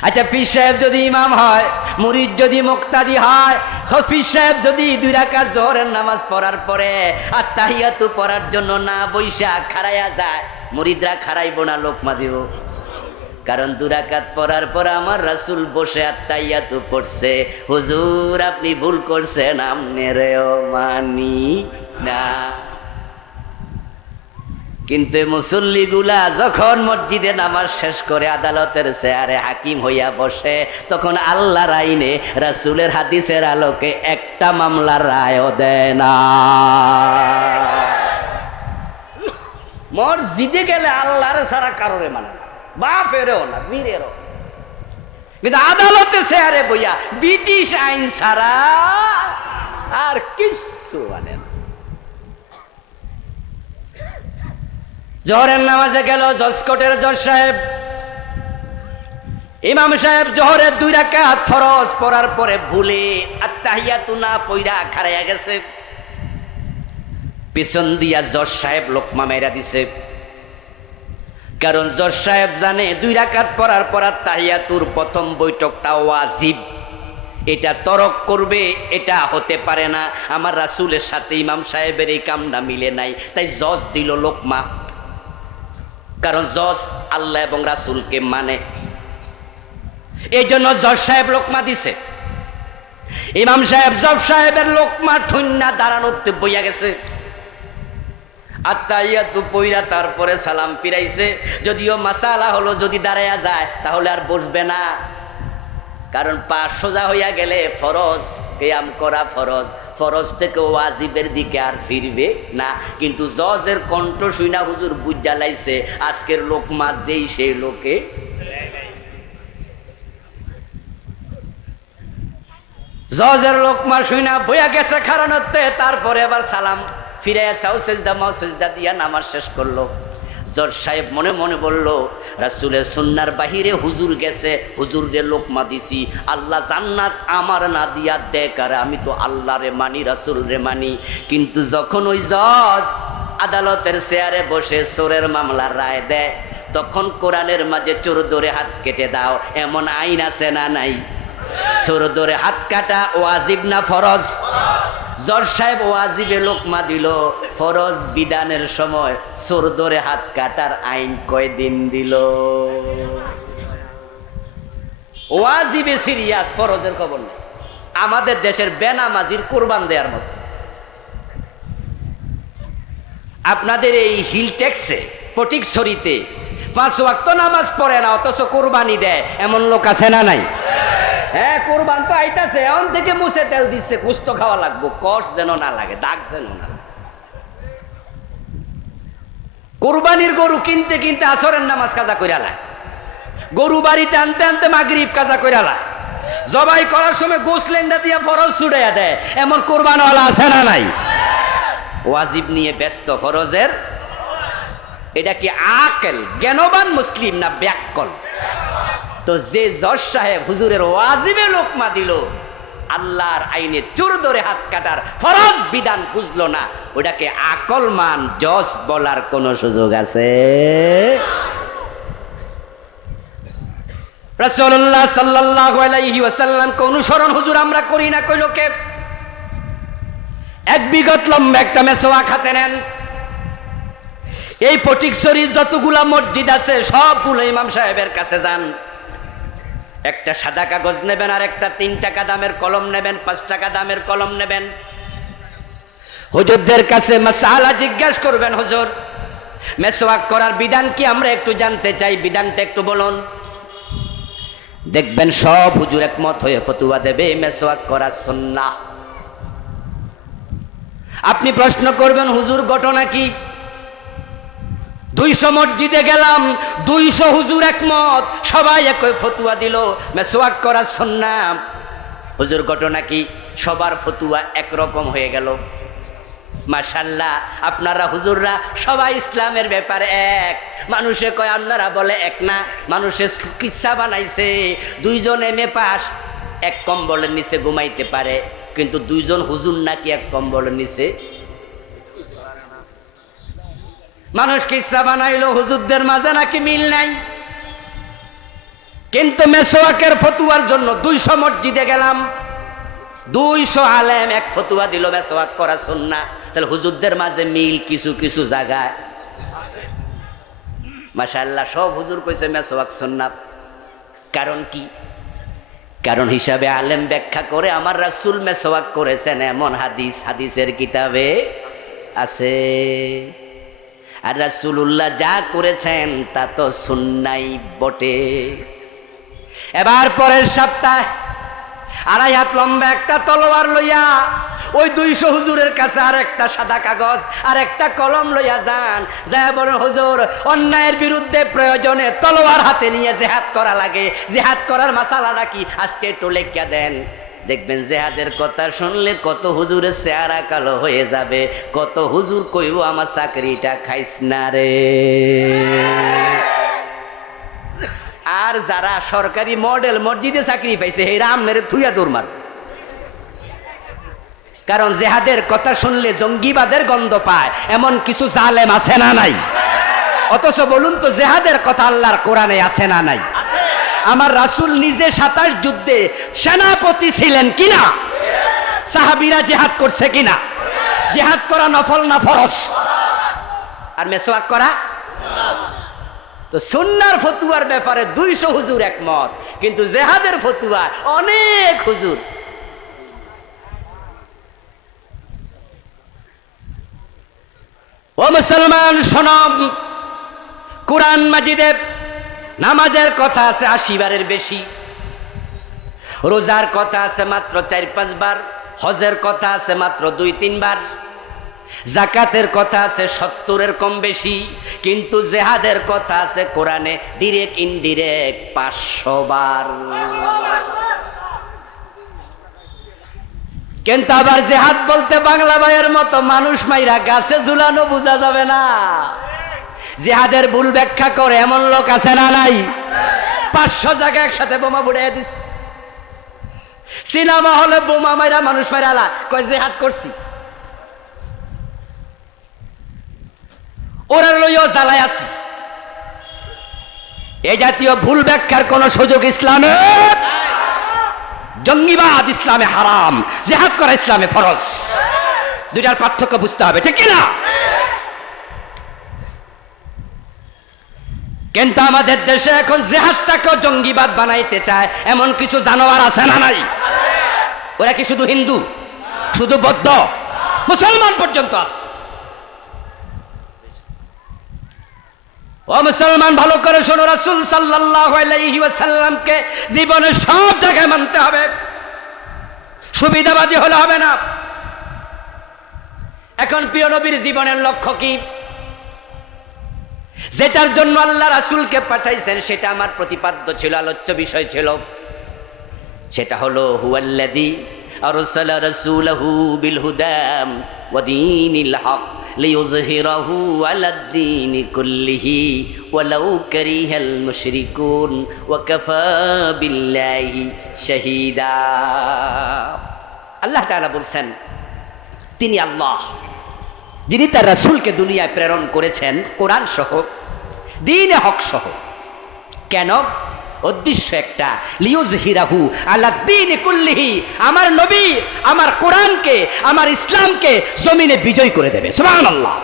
আচ্ছা, পীর সাহেব যদি ইমাম হয়, মুরিদ যদি মুক্তাদি হয়, পীর সাহেব যদি 2 রাকাত যোহরের নামাজ পড়ার পরে আর তাহিয়াতু পড়ার জন্য না বইসা খাড়াইয়া যায়, মুরিদরা খাড়াইব না লোকমা দিব? কারণ 2 রাকাত পড়ার পর আমার রাসূল বসে আর তাহিয়াতু পড়ছে। হুজুর আপনি ভুল করছেন, আমনেরেও মানি না। কিন্তু মুসল্লিগুলা যখন মসজিদে নামাজ শেষ করে আদালতের চেয়ারে হাকিম হইয়া বসে, তখন আল্লাহর আইনে রাসূলের হাদিসের আলোকে একটা মামলার রায়ও দেয় না। মসজিদে গেলে আল্লাহর ছাড়া কারোরে মানে না, বাপেরও না, বীরেরও। কিন্তু আদালতে চেয়ারে বইয়া ব্রিটিশ আইন ছাড়া আর কিচ্ছু মানে না। জোহরের নামাজে গেল জজ কোর্টের জজ সাহেব, ইমাম সাহেব জোহরের 2 রাকাত ফরজ পড়ার পরে ভুলে আত্তাহিয়াতু না পইরা খাড়াইয়া গেছে। পিছন দিয়া জজ সাহেব লোকমা মেরা দিছে, কারণ জজ সাহেব জানে 2 রাকাত পড়ার পর আত্তাহিয়াতুর প্রথম বৈঠকটা ওয়াজিব, এটা তরক করবে, এটা হতে পারে না। আমার রাসূলের সাথে ইমাম সাহেবের এই কামটা মিলে নাই, তাই জজ দিল লোকমা। কারণ জজ আল্লাহ এবং রাসূলকে মানে, এই জন্য জজ সাহেব লোকমা দিছে। ইমাম সাহেব জজ সাহেবের লোকমা ঠুন্না দাঁড়ানোতে বইয়া গেছে। আত্তাহিয়াতু পইরা তারপরে সালাম ফিরাইছে। যদিও মাসালা হলো যদি দাঁড়ায়া যায় তাহলে আর বসবে না, কারণ পা সোজা হইয়া গেলে ফরজ কিয়াম করা ফরজ, ফরজ থেকে ওয়াজিবের দিকে আর ফিরবে না। কিন্তু জজের কণ্ঠ শুইনা হুজুর বুঝা লাইছে আজকের লোকমা যেই সেই লোকে। জজের লোকমা শুইনা বইয়া গেছে খারানোতে, তারপরে আবার সালাম ফিরাইয়া সাউ সেজদা মাও সেজদা দিয়া নামাজ শেষ করলো। জজ সাহেব মনে মনে বলল, রাসূলের সুন্নার বাহিরে হুজুর গেছে, হুজুরের লোকমা দিছি, আল্লাহ জান্নাত আমার না দিয়া দেখ, আর আমি তো আল্লাহ রে মানি, রাসূল রে মানি। কিন্তু যখন ওই জজ আদালতের চেয়ারে বসে চোরের মামলার রায় দেয়, তখন কোরআনের মাঝে চোর ধরে হাত কেটে দাও এমন আইন আছে না নাই? চোর ধরে হাত কাটা ওয়াজিব না ফরজ? জজ সাহেব ওয়াজিবে লোকমা দিল, ফরজ বিধানের সময় চোর ধরে হাত কাটার আইন কয়দিন দিল? ওয়াজিবে সিরিয়াস, ফরজের খবর নেই। আমাদের দেশের বেনামাজির কোরবান দেওয়ার মতো। আপনাদের এই হিল ট্যাক্সে ফটিকছড়িতে 5 ওয়াক্ত নামাজ পড়ে না অথচ কোরবানি দেয়, এমন লোক আছে না নাই? হ্যাঁ, কোরবান তো আইতাছে, এখন থেকে মুছে তেল দিচ্ছে, কুস্ত খাওয়া লাগবো, কষ যেন না লাগে, দাগ যেন না লাগে। কোরবানির গরু কিনতে কিনতে আসরের নামাজ কাজা কইরালা, গরু বাড়িতে আনতে আনতে মাগরিব কাজা কইরালা, জবাই করার সময় গোসলেন্ডা দিয়া ফরজ ছুড়াইয়া দেয়, এমন কোরবানওয়ালা আছে না নাই? ওয়াজিব নিয়ে ব্যস্ত, ফরজের। এটা কি আকেল, জ্ঞানবান মুসলিম না ব্যাককল? তো যে জজ সাহেব হুজুরের ওয়াজিবে লোকমা দিল, আল্লাহর আইনে চোর ধরে হাত কাটার ফরজ বিধান বুঝলো না, ওটাকে আকলমান জজ বলার কোন সুযোগ আছে? রাসূলুল্লাহ সাল্লাল্লাহু আলাইহি ওয়াসাল্লামকে অনুসরণ হুজুর আমরা করি না কইলো কে? এক বিগত লম্বা একটা মেসওয়াক হাতে নেন। এই ফটিকছড়ির যতগুলা মসজিদ আছে সবগুলো ইমাম সাহেবের কাছে যান, একটা সাদা কাগজ নেবেন, আর একটা 3 টাকা দামের কলম নেবেন, 5 টাকা দামের কলম নেবেন। হুজুরদের কাছে মাসআলা জিজ্ঞাসা করবেন, হুজুর মেসওয়াক করার বিধান কি, আমরা একটু জানতে চাই, বিধানটা একটু বলুন। দেখবেন সব হুজুর একমত হয়ে ফতোয়া দেবে মেসওয়াক করা সুন্নাহ। আপনি প্রশ্ন করবেন, হুজুর ঘটনা কি? 200 মসজিদে গেলাম, 200 হুজুর একমত, সবাই একই ফতুয়া দিল মেসওয়াক করা সুন্নাহ। হুজুর ঘটনা কি? সবার ফতুয়া একরকম হয়ে গেল। মাশাআল্লাহ, আপনারা হুজুররা সবাই ইসলামের ব্যাপারে এক। মানুষে কয় আপনারা বলে এক না, মানুষে কিচ্ছা বানাইছে। 2 জন এমএ পাস এক কম্বলের নিচে ঘুমাইতে পারে, কিন্তু 2 জন হুজুর নাকি এক কম্বলের নিচে। মানুষ কিচ্ছা বানাইলো, হুজুরদের মাঝে নাকি মিল নাই। কিন্তু মেসওয়াকের ফতুয়ার জন্য 200 মসজিদে গেলাম, 200 আলেম এক ফতুয়া দিল মেসওয়াক করা সুন্নাহ। তাহলে হুজুরদের মাঝে মিল কিছু কিছু জায়গায়। মাশাআল্লাহ, সব হুজুর কইছে মেসওয়াক সুন্নাহ। কারণ কি? কারণ হিসাবে আলেম ব্যাখ্যা করে আমার রাসূল মেসওয়াক করেছেন এমন হাদিস হাদিসের কিতাবে আছে। আর রাসূলুল্লাহ যা করেছেন তা তো সুন্নাই বটে। এবার পরের সপ্তাহে 2.5 হাত লম্বা একটা তলোয়ার লইয়া ওই 200 হুজুরের কাছে আর একটা সাদা কাগজ আর একটা কলম লইয়া যান, যায় বলেন, হুজুর অন্যায়ের বিরুদ্ধে প্রয়োজনে তলোয়ার হাতে নিয়ে জিহাদ করা লাগে, জিহাদ করার মাসালাটা কি আজকে একটু লেখা দেন। দেখবেন জিহাদের কথা শুনলে কত হুজুরের চেহারা কালো হয়ে যাবে, কত হুজুর কইব আমার চাকরিটা খাইস না রে। আর যারা সরকারি মডেল মসজিদে চাকরি পাইছে এরা আমনের থুইয়া দৌড় মার। কারণ জিহাদের কথা শুনলে জঙ্গিবাদের গন্ধ পায়, এমন কিছু জালেম আছে না নাই? অথচ বলুন তো, জিহাদের কথা আল্লাহর কোরআনে আছে না নাই? আমার রাসূল নিজে 27 যুদ্ধে সেনাপতি ছিলেন কিনা? সাহাবীরা জিহাদ করছে কিনা? জিহাদ করা নফল না ফরজ? আর মেসওয়াক করা তো সুন্নার ফতুয়ার ব্যাপারে 200 হুজুর একমত, কিন্তু জিহাদের ফতুয়া অনেক হুজুর। ও মুসলমান শোনো, কুরআন মাজিদে নামাজের কথা আছে 80 বারের বেশি, রোজার কথা আছে মাত্র 4-5 বার, হজের কথা আছে মাত্র 2-3 বার, যাকাতের কথা আছে 70-এর কম বেশি, কিন্তু জিহাদের কথা আছে কোরআনে ডিরেক্ট ইনডিরেক্ট 500 বার। কিন্তু আবার জিহাদ বলতে বাংলা ভাইয়ের মতো মানুষ মাইরা গাছে ঝুলানো বোঝা যাবে না। জিহাদের ভুল ব্যাখ্যা করে এমন লোক আছে না নাই? 500 জায়গায় একসাথে বোমা ফুটাইয়া দিছে। সিনেমা হলে বোমা মাইরা মানুষ মাইরা কয় জিহাদ করছি, ওরা লইও জ্বালায় আছি। এই জাতীয় ভুল ব্যাখ্যার কোন সুযোগ ইসলামে, জঙ্গিবাদ ইসলামে হারাম, জিহাদ করা ইসলামে ফরজ। দুইটার পার্থক্য বুঝতে হবে, ঠিক কিনা? কিন্তু আমাদের দেশে এখন জিহাদটাকেও জঙ্গিবাদ বানাইতে চায় এমন কিছু জানোয়ার আছে না নাই? ওরা কি শুধু হিন্দু, শুধু বৌদ্ধ? মুসলমান পর্যন্ত আছে। ও মুসলমান ভালো করে শোনো, রাসূল সাল্লাল্লাহু আলাইহি ওয়াসাল্লামকে জীবনের সব জায়গায় মানতে হবে, সুবিধাবাদী হলে হবে না। এখন প্রিয় নবীর জীবনের লক্ষ্য কি? যেটার জন্য আল্লাহ রাসূলকে পাঠাইছেন সেটা আমার প্রতিপাদ্য ছিল, আলোচ্য বিষয় ছিল। সেটা হলো হুয়াল্লাযী আরসালা রাসূলাহু বিল হুদা ওয়া দীনিল হক লিইয়ুযহিরাহু আলাদ-দীনি কুল্লিহি ওয়ালাউ কারিহাল মুশরিকুন ওয়া কাফা বিল্লাহি শাহীদা। আল্লাহ তাআলা বলছেন তিনি আল্লাহ, যিনি তার রাসূলকে দুনিয়ায় প্রেরণ করেছেন কোরআন সহ, দ্বীনে হক সহ। কেন? উদ্দেশ্য একটা, লিইয়ুযহিরাহু আলাদ-দীনি কুল্লিহি, আমার নবী আমার কোরআনকে, আমার ইসলামকে জমিনে বিজয় করে দেবে। সুবহানাল্লাহ।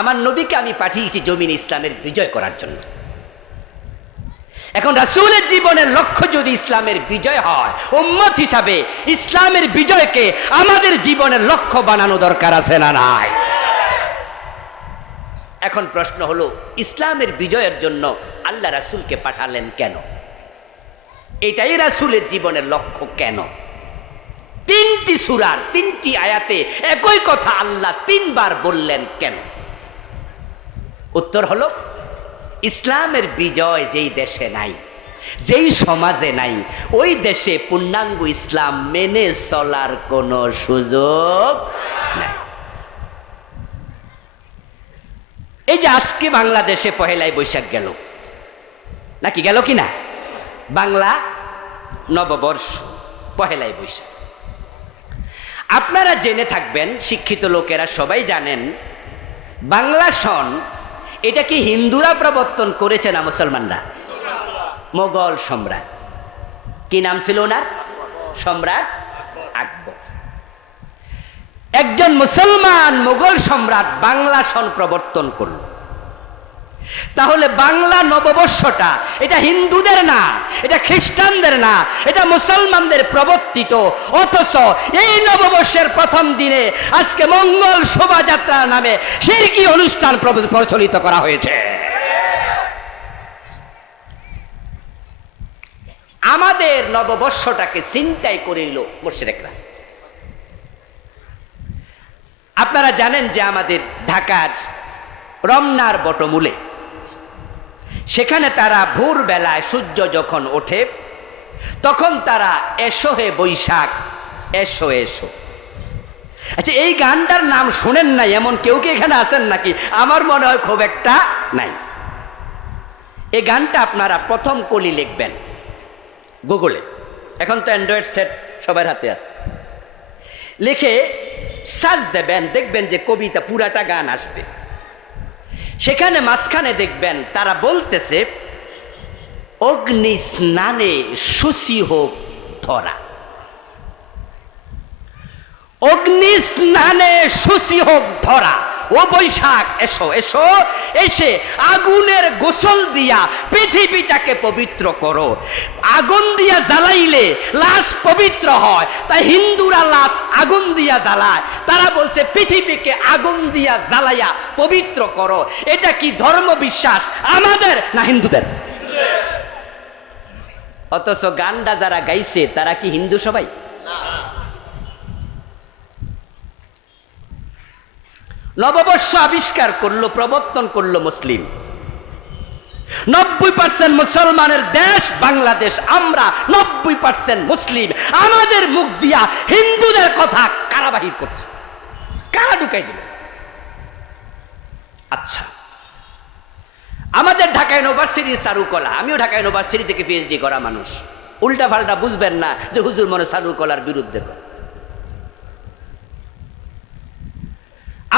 আমার নবীকে আমি পাঠিয়েছি জমিনে ইসলামের বিজয় করার জন্য। এখন রাসূলের জীবনের লক্ষ্য যদি ইসলামের বিজয় হয়, উম্মত হিসাবে ইসলামের বিজয়কে আমাদের জীবনের লক্ষ্য বানানো দরকার আছে না নাই? এখন প্রশ্ন হলো, ইসলামের বিজয়ের জন্য আল্লাহ রাসূলকে পাঠালেন কেন? এটাই রাসূলের জীবনের লক্ষ্য কেন? 3টি সূরার 3টি আয়াতে একই কথা আল্লাহ 3 বার বললেন কেন? উত্তর হলো, ইসলামের বিজয় যেই দেশে নাই, যেই সমাজে নাই, ওই দেশে পূর্ণাঙ্গ ইসলাম মেনে চলার কোনো সুযোগ নাই। এই যে আজকে বাংলাদেশে পহেলাই বৈশাখ গেল, নাকি গেল কিনা? বাংলা নববর্ষ, পহেলাই বৈশাখ। আপনারা জেনে থাকবেন, শিক্ষিত লোকেরা সবাই জানেন, বাংলা সন এটা কি হিন্দুরা প্রবর্তন করেছে না মুসলমানরা? মোগল সম্রাট, কি নাম ছিল ওনার? সম্রাট আকবর। একজন মুসলমান মোগল সম্রাট বাংলা সন প্রবর্তন করল। তাহলে বাংলা নববর্ষটা এটা হিন্দুদের না, এটা খ্রিস্টানদের না, এটা মুসলমানদের প্রবর্তিত। অথচ এই নববর্ষের প্রথম দিনে আজকে মঙ্গল শোভাযাত্রা নামে শিরকি অনুষ্ঠান প্রচলিত করা হয়েছে। আমাদের নববর্ষটাকে ছিনতাই করে নিল মুশরিকরা। আপনারা জানেন যে আমাদের ঢাকার রমনার বটমূলে, সেখানে তারা ভোরবেলায় সূর্য যখন ওঠে তখন তারা এসো হে বৈশাখ এসো এসো। আচ্ছা, এই গানটার নাম শোনেন নাই এমন কেউ কি এখানে আছেন নাকি? আমার মনে হয় খুব একটা নাই। এই গানটা আপনারা প্রথম কলি লিখবেন গুগলে, এখন তো অ্যান্ড্রয়েড সেট সবার হাতে আছে, লিখে সার্চ দেবেন, দেখবেন যে কবিতা পুরাটা গান আসবে। সেখানে মাঝখানে দেখবেন তারা বলতেছে অগ্নি স্নানে শুচি হোক ধরা। অগ্নি স্নানে শুচি হোক ধরা। ও বৈশাখ এসো এসো, এসে আগুনের গোসল দিয়া পৃথিবীটাকে পবিত্র করো। আগুন দিয়া জ্বালাইলে লাশ পবিত্র হয়, তাই হিন্দুরা লাশ আগুন দিয়া জ্বালায়। তারা বলছে পৃথিবীকে আগুন দিয়া জ্বালাইয়া পবিত্র করো। এটা কি ধর্ম বিশ্বাস আমাদের না হিন্দুদের? অথচ গানটা যারা গাইছে তারা কি হিন্দু সবাই? নববর্ষ আবিষ্কার করলো, প্রবর্তন করলো মুসলিম। 90% মুসলমানের দেশ বাংলাদেশ, আমরা 90% মুসলিম। আমাদের মুখ দিয়া হিন্দুদের কথা কারা বাহির করছে? কারা ঢুকাই দিল? আচ্ছা, আমাদের ঢাকা ইউনিভার্সিটির চারুকলা, আমিও ঢাকা ইউনিভার্সিটি থেকে পিএইচডি করা মানুষ, উল্টা পাল্টা বুঝবেন না যে হুজুর মনে চারুকলার বিরুদ্ধে।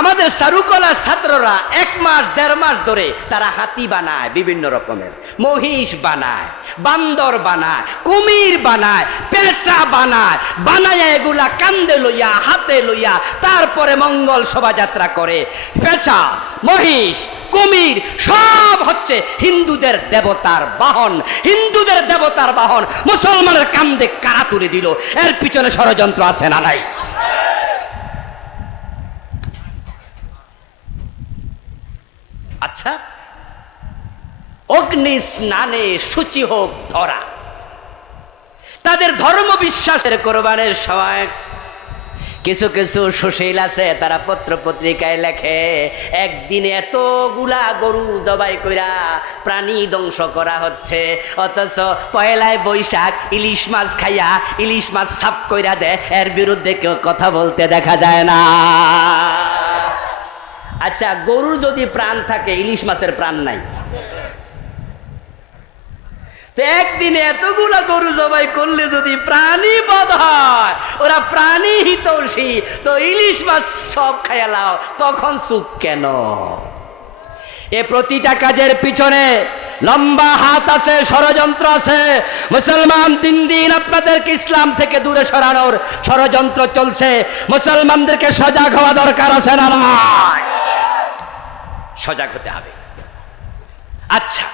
আমাদের চারুকলার ছাত্ররা 1 মাস 1.5 মাস ধরে তারা হাতি বানায়, বিভিন্ন রকমের মহিষ বানায়, বান্দর বানায়, কুমির বানায়, পেঁচা বানায়, বানায় এগুলা কান্দে লইয়া হাতে লইয়া তারপরে মঙ্গল শোভাযাত্রা করে। পেঁচা, মহিষ, কুমির সব হচ্ছে হিন্দুদের দেবতার বাহন। হিন্দুদের দেবতার বাহন মুসলমানের কান্দে কারা তুলে দিল? এর পিছনে ষড়যন্ত্র আছে না নাই? আচ্ছা, অগ্নি স্নানে শুচি হোক ধরা, তাদের ধর্ম বিশ্বাসের কোরবানের সময় কিছু কিছু সুশীল আছে, তারা পত্র পত্রিকায় লেখে একদিনে এতগুলা গরু জবাই কইরা প্রাণী ধ্বংস করা হচ্ছে, অথচ পয়লায় বৈশাখ ইলিশ মাছ খাইয়া ইলিশ মাছ সাফ কইরা দেয়। এর বিরুদ্ধে কেউ কথা বলতে দেখা যায় না। আচ্ছা, গরুর যদি প্রাণ থাকে, ইলিশ মাছের প্রাণ নাই, তো একদিনে এতগুলা গরু জবাই করলে যদি প্রাণী বধ হয়, ওরা প্রাণী হিতৈষী, তো ইলিশ মাছ সব খাইয়ালাও, তখন চুপ কেন? এ প্রতিটা কাজের পিছনে লম্বা হাত আছে, ষড়যন্ত্র আছে। মুসলমান দিন দিন আপনাদেরকে ইসলাম থেকে দূরে সরানোর ষড়যন্ত্র চলছে। মুসলমানদেরকে সজাগ হওয়া দরকার আছে না? সজাগ হতে হবে। আচ্ছা,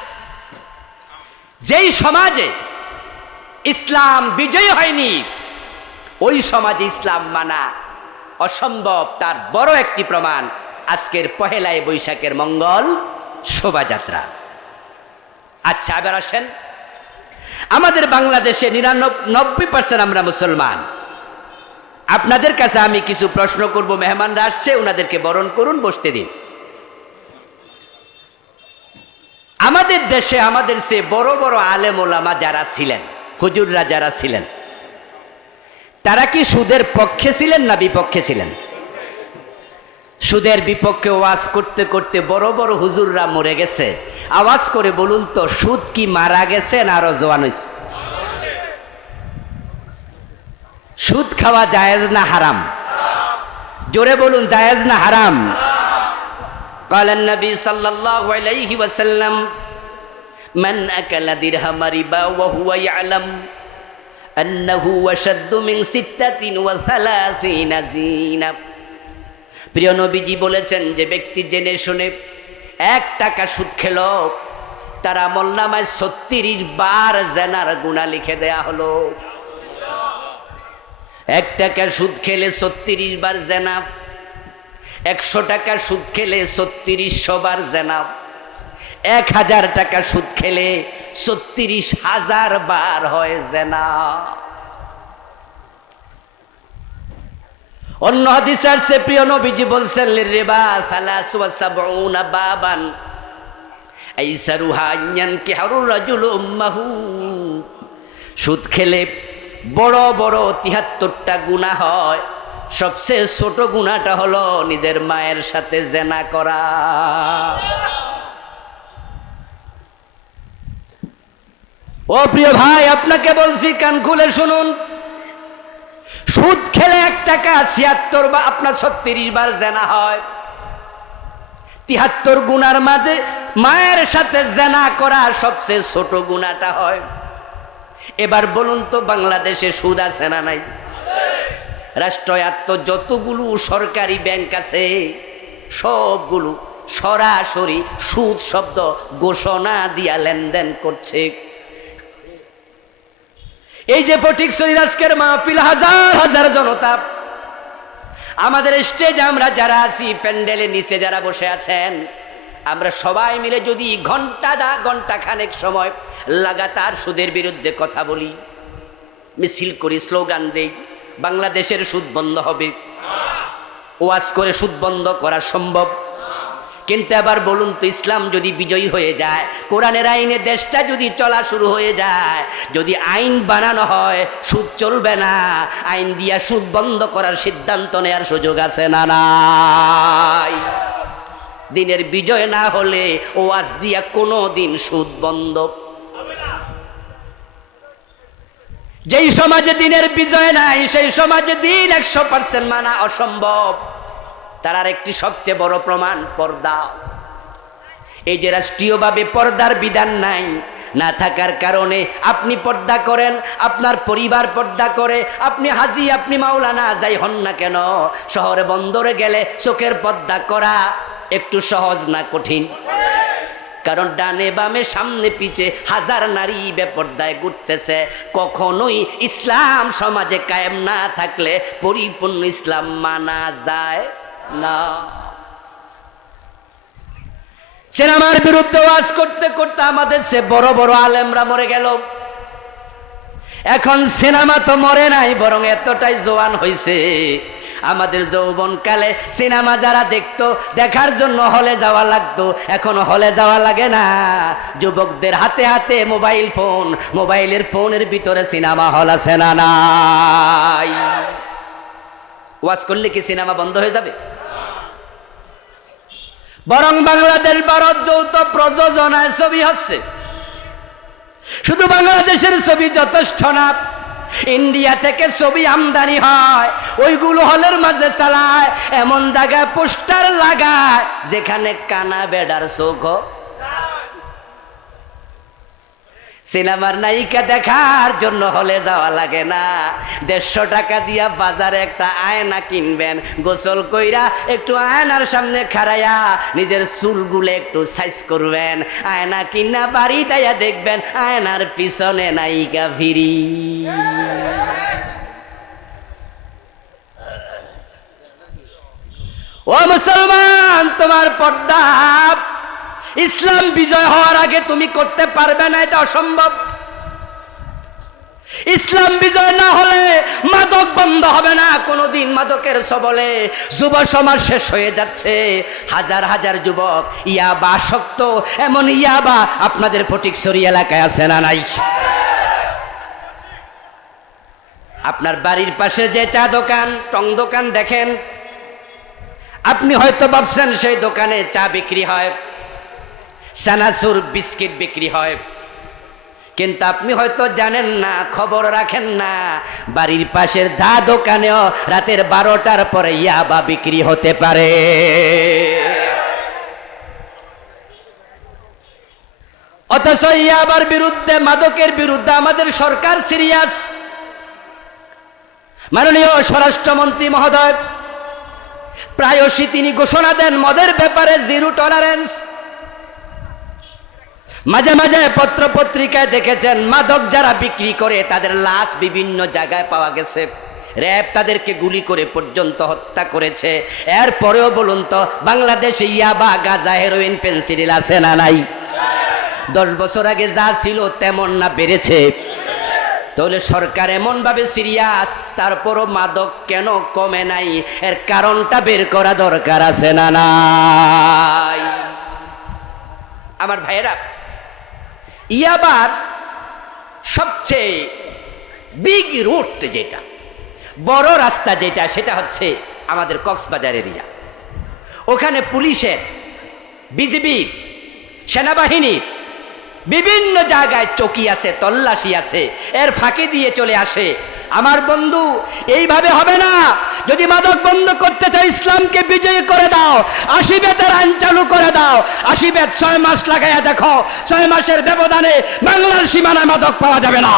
যেই সমাজে ইসলাম বিজয়ী হয়নি, ওই সমাজে ইসলাম মানা অসম্ভব, তার বড় একটি প্রমাণ আজকের পহেলায় বৈশাখের মঙ্গল শোভাযাত্রা। আচ্ছা, এবার আসেন, আমাদের বাংলাদেশে 99% আমরা মুসলমান। আপনাদের কাছে আমি কিছু প্রশ্ন করব, মেহমানরা আসছে, ওনাদেরকে বরণ করুন, বসতে দিন। আমাদের দেশে আমাদের সে বড় বড় আলেম ওলামা যারা ছিলেন, হুজুররা যারা ছিলেন, তারা কি সুদের পক্ষে ছিলেন না বিপক্ষে ছিলেন? সুদের বিপক্ষে ওয়াজ করতে করতে বড় বড় হুজুররা মরে গেছে। আওয়াজ করে বলুন তো, সুদ কি মারা গেছে না আরো জোয়ান হইছে? সুদ খাওয়া জায়েজ না হারাম? জোরে বলুন, জায়েজ না হারাম? قال النبي صلى الله عليه وسلم من أكل درهم ربا وهو يعلم أنه أشد من 36 زينة। প্রিয় নবীজি বলেছেন, যে ব্যক্তি জেনে শুনে 1 টাকা সুদ খেল, তার আমলনামায় 36 বার জেনার গুনাহ লিখে দেয়া হলো। 1 টাকা সুদ খেলে 36 বার জেনা, 100 টাকা সুদ খেলে 3600 বার জেনা, 1000 টাকা সুদ খেলে 36,000 বার হয় জেনা। অন্য হাদিসে আছে, প্রিয় নবীজি বলছেন, রিবা 73 বাবান আইসারুহা ইয়ানকিহু রাজুলু উম্মাহু। সুদ খেলে বড় বড় 73টা গুনাহ হয়, সবচেয়ে ছোট গুনাহটা হলো নিজের মায়ের সাথে জেনা করা। ও প্রিয় ভাই, আপনাকে বলছি, কান খুলে শুনুন। সুদ খেলে 1 টাকা 76 বা আপনার 36 বার জেনা হয়। 73 গুনার মাঝে মায়ের সাথে জেনা করা সবচেয়ে ছোট গুনাহটা হয়। এবার বলুন তো বাংলাদেশে সুদ আছে না নাই? রাষ্ট্রায়ত্ত যতগুলো সরকারি ব্যাংক আছে সবগুলো সরাসরি সুদ শব্দ ঘোষণা দিয়া লেনদেন করছে। এই যে ফটিকছড়ির আজকের মাহফিল, হাজার হাজার জনতা, আমাদের স্টেজে আমরা যারা আছি, প্যান্ডেলের নিচে যারা বসে আছেন, আমরা সবাই মিলে যদি ঘন্টা খানেক সময় লাগাতার সুদের বিরুদ্ধে কথা বলি, মিছিল করি, স্লোগান দেই, বাংলাদেশের সুদ বন্ধ হবে? ওয়াজ করে সুদ বন্ধ করা সম্ভব? কিন্তু এবার বলুন তো, ইসলাম যদি বিজয়ী হয়ে যায়, কোরআনের আইনে দেশটা যদি চলা শুরু হয়ে যায়, যদি আইন বানানো হয় সুদ চলবে না, আইন দিয়া সুদ বন্ধ করার সিদ্ধান্ত নেওয়ার সুযোগ আছে না নাই? দিনের বিজয় না হলে ওয়াজ দিয়া কোনো দিন সুদ বন্ধ। যেই সমাজে দিনের বিজয় নাই সেই সমাজে দিন 100% মানা অসম্ভব। তার আরেকটি সবচেয়ে বড় প্রমাণ পর্দা। এই যে রাষ্ট্রীয়ভাবে পর্দার বিধান নাই, না থাকার কারণে আপনি পর্দা করেন, আপনার পরিবার পর্দা করে, আপনি হাজি, আপনি মাওলানা যাই হন না কেন, শহরে বন্দরে গেলে চোখের পর্দা করা একটু সহজ না কঠিন? কারণ ডানে বামে সামনে পিছে হাজার নারী বেপর্দায় ঘুরতেছে। কখনোই ইসলাম সমাজে কায়েম না থাকলে পরিপূর্ণ ইসলাম মানা যায় না। সিনেমার বিরুদ্ধে ওয়াজ করতে করতে আমাদের সে বড় বড় আলেমরা মরে গেল। এখন সিনেমা তো মরে নাই, বরং এতটাই জোয়ান হয়েছে। আমাদের যৌবনকালে সিনেমা যারা দেখতো, দেখার জন্য হলে যাওয়া লাগতো, এখন হলে যাওয়া লাগে না। যুবকদের হাতে হাতে মোবাইল ফোন, মোবাইলের ফোনের ভিতরে সিনেমা হল আছে না নাই? ওয়াজ করলে কি সিনেমা বন্ধ হয়ে যাবে? বরং বাংলাদেশ ভারত যৌথ প্রযোজনায় ছবি হচ্ছে। শুধু বাংলাদেশের ছবি যথেষ্ট না, ইন্ডিয়া থেকে ছবি আমদানি হয়, ওইগুলো হলের মাঝে চালায়, এমন জায়গায় পোস্টার লাগায় যেখানে কানা বেডার চোখ। সিনেমার নায়িকা দেখার জন্য হলে যাওয়া লাগে না, 150 টাকা দিয়া বাজারে একটা আয়না কিনবেন, গোসল কইরা একটু আয়নার সামনে খাড়াইয়া নিজের চুলগুলো একটু সাইজ করবেন, আয়না কিনা বাড়ি তাইয়া দেখবেন আয়নার পিছনে নায়িকা ফিরি। ও মুসলমান, তোমার পর্দা ইসলাম বিজয় হওয়ার আগে তুমি করতে পারবে না, এটা অসম্ভব। ইসলাম বিজয় না হলে মাদক বন্ধ হবে না কোনোদিন। মাদকের সবলে যুব সমাজ শেষ হয়ে যাচ্ছে। হাজার হাজার যুবক ইয়াবা আসক্ত। এমন ইয়াবা আপনাদের ফটিকছড়ি এলাকায় আছে না নাই? আপনার বাড়ির পাশে যে চা দোকান, টং দোকান দেখেন, আপনি হয়তো ভাবছেন সেই দোকানে চা বিক্রি হয়, চানাচুর বিস্কিট বিক্রি হয়, কিন্তু আপনি হয়তো জানেন না, খবর রাখেন না, বাড়ির পাশের চা দোকানেও রাতের 12টার পরে ইয়াবা বিক্রি হতে পারে। অথচ ইয়াবার বিরুদ্ধে, মাদকের বিরুদ্ধে আমাদের সরকার সিরিয়াস। মাননীয় স্বরাষ্ট্রমন্ত্রী মহোদয় প্রায়শই তিনি ঘোষণা দেন মদের ব্যাপারে জিরো টলারেন্স। মাঝে মাঝে পত্র পত্রিকায় দেখেছেন মাদক যারা বিক্রি করে তাদের লাশ বিভিন্ন জায়গায় পাওয়া গেছে, র‍্যাব তাদেরকে গুলি করে পর্যন্ত হত্যা করেছে। এরপরেও বলুন তো বাংলাদেশে ইয়াবা, গাঁজা, হেরোইন, ফেনসিডিল আছে না নাই? 10 বছর আগে যা ছিল তেমন না বেড়েছে? তাহলে সরকার এমন ভাবে সিরিয়াস, তারপরও মাদক কেন কমে নাই? এর কারণটা বের করা দরকার আছে না নাই? আমার ভাইয়েরা, ইয়াবার সবচেয়ে বিগ রুট যেটা, বড় রাস্তা যেটা, সেটা হচ্ছে আমাদের কক্সবাজার এরিয়া। ওখানে পুলিশের, বিজিবির, সেনাবাহিনীর বিভিন্ন জায়গায় চকি আছে, তল্লাশি আছে, এর ফাঁকি দিয়ে চলে আসে আমার বন্ধু, এইভাবে হবে না। যদি মাদক বন্ধ করতে চাই, ইসলামকে বিজয়ী করে দাও, 80 বেতের আইন চালু করে দাও। 80 বেত 6 মাস লাগাইয়া দেখো, 6 মাসের ব্যবধানে বাংলার সীমানায় মাদক পাওয়া যাবে না।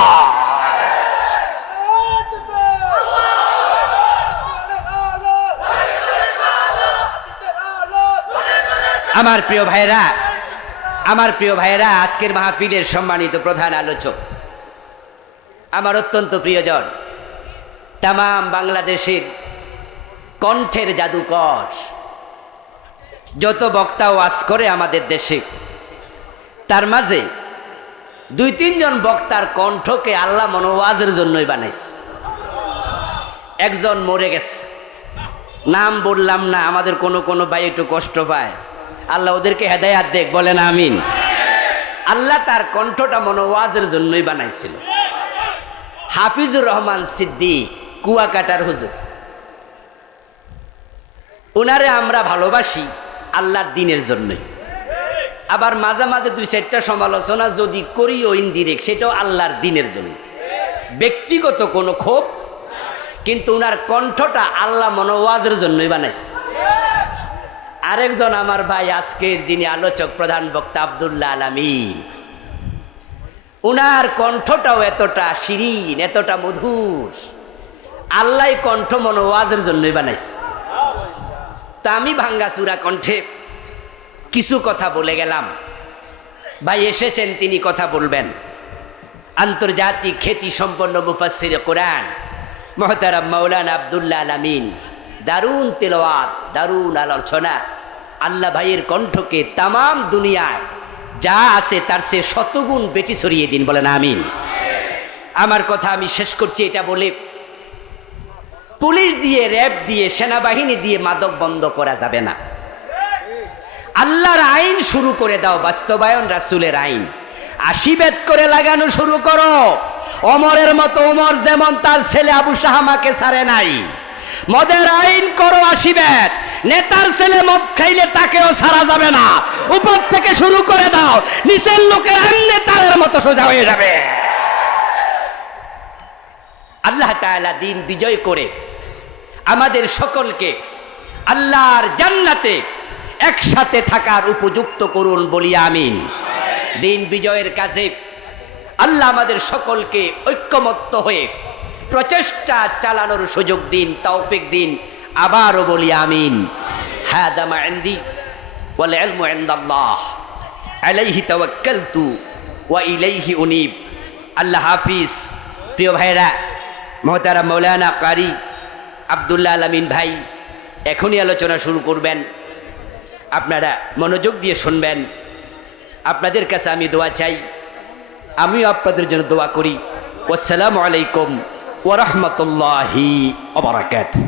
আমার প্রিয় ভাইয়েরা, আজকের মাহফিলের সম্মানিত প্রধান আলোচক, আমার অত্যন্ত প্রিয়জন, তামাম বাংলাদেশের কণ্ঠের জাদুকর, যত বক্তা ওয়াজ করে আমাদের দেশে, তার মাঝে 2-3 জন বক্তার কণ্ঠকে আল্লাহ মনোওয়াজের জন্যই বানাইছে। একজন মরে গেছে, নাম বললাম না, আমাদের কোনো ভাই একটু কষ্ট পায়, আল্লাহ ওদেরকে হেদায়াত দেখ, বলেন আমিন। আল্লাহ তার কণ্ঠটা মনোওয়াজের জন্যই বানাইছিল। হাফিজুর রহমান সিদ্দিক, কুয়াকাটার হুজুর, ওনারে আমরা ভালোবাসি আল্লাহর দিনের জন্যই। আবার মাঝে মাঝে 2-4টা সমালোচনা যদি করিও ইনডিরেক্ট, সেটাও আল্লাহর দিনের জন্য, ব্যক্তিগত কোনো ক্ষোভ, কিন্তু ওনার কণ্ঠটা আল্লাহ মনোওয়াজের জন্যই বানাইছে। আরেকজন আমার ভাই, আজকের যিনি আলোচক প্রধান বক্তা, আব্দুল্লাহ আল আমিন, উনার কণ্ঠটাও এতটা শিরিন, এতটা মধুর, আল্লাহ কণ্ঠ মনোওয়াজের জন্যই বানাইছে। তা আমি ভাঙ্গাচুরা কণ্ঠে কিছু কথা বলে গেলাম। ভাই এসেছেন, তিনি কথা বলবেন। আন্তর্জাতিক খ্যাতি সম্পন্ন মুফাসসিরে কোরআন মুহতারাম মাওলানা আব্দুল্লাহ আল আমিন, দারুণ তেলাওয়াত, দারুণ আলোচনা। আল্লাহ ভাইয়ের কণ্ঠকে তামাম দুনিয়ায় যা আছে তার সে শতগুণ বেটি ছড়িয়ে দিন, বলেন আমিন। আমার কথা আমি শেষ করছি এটা বলে, পুলিশ দিয়ে, র্যাব দিয়ে, সেনাবাহিনী দিয়ে মাদক বন্ধ করা যাবে না। আল্লাহর আইন শুরু করে দাও, বাস্তবায়ন রাসূলের আইন। 80 বেত করে লাগানো শুরু করো। ওমরের মতো, ওমর যেমন তার ছেলে আবু শাহামাকে ছাড়ে নাই, মদের আইন করো 80 বেত। নেতার ছেলে মদ খাইলে তাকেও ছাড়া যাবে না। উপর থেকে শুরু করে দাও, নিচের লোকের এমনি তারের মতো সোজা হয়ে যাবে। আল্লাহ তাআলা দিন বিজয় করে আমাদের সকলকে আল্লাহর জান্নাতে একসাথে থাকার উপযুক্ত করুন, বলি আমিন। দিন বিজয়ের কাজে আল্লাহ আমাদের সকলকে ঐক্যমত্য হয়ে প্রচেষ্টা চালানোর সুযোগ দিন, তৌফিক দিন, আবারও বলি আমিন। হাদা মা ইনদি ওয়াল ইলমু ইনদাল্লাহ, আলাইহি তাওয়াক্কালতু ওয়া ইলাইহি উনীব। আল্লাহ হাফিজ। প্রিয় ভাইরা, মুহতারাম মাওলানা কারি আব্দুল্লাহ আল আমিন ভাই এখনই আলোচনা শুরু করবেন। আপনারা মনোযোগ দিয়ে শুনবেন। আপনাদের কাছে আমি দোয়া চাই, আমিও আপনাদের জন্য দোয়া করি। আসসালামু আলাইকুম ওয়া রাহমাতুল্লাহি ওয়া বারাকাতুহু।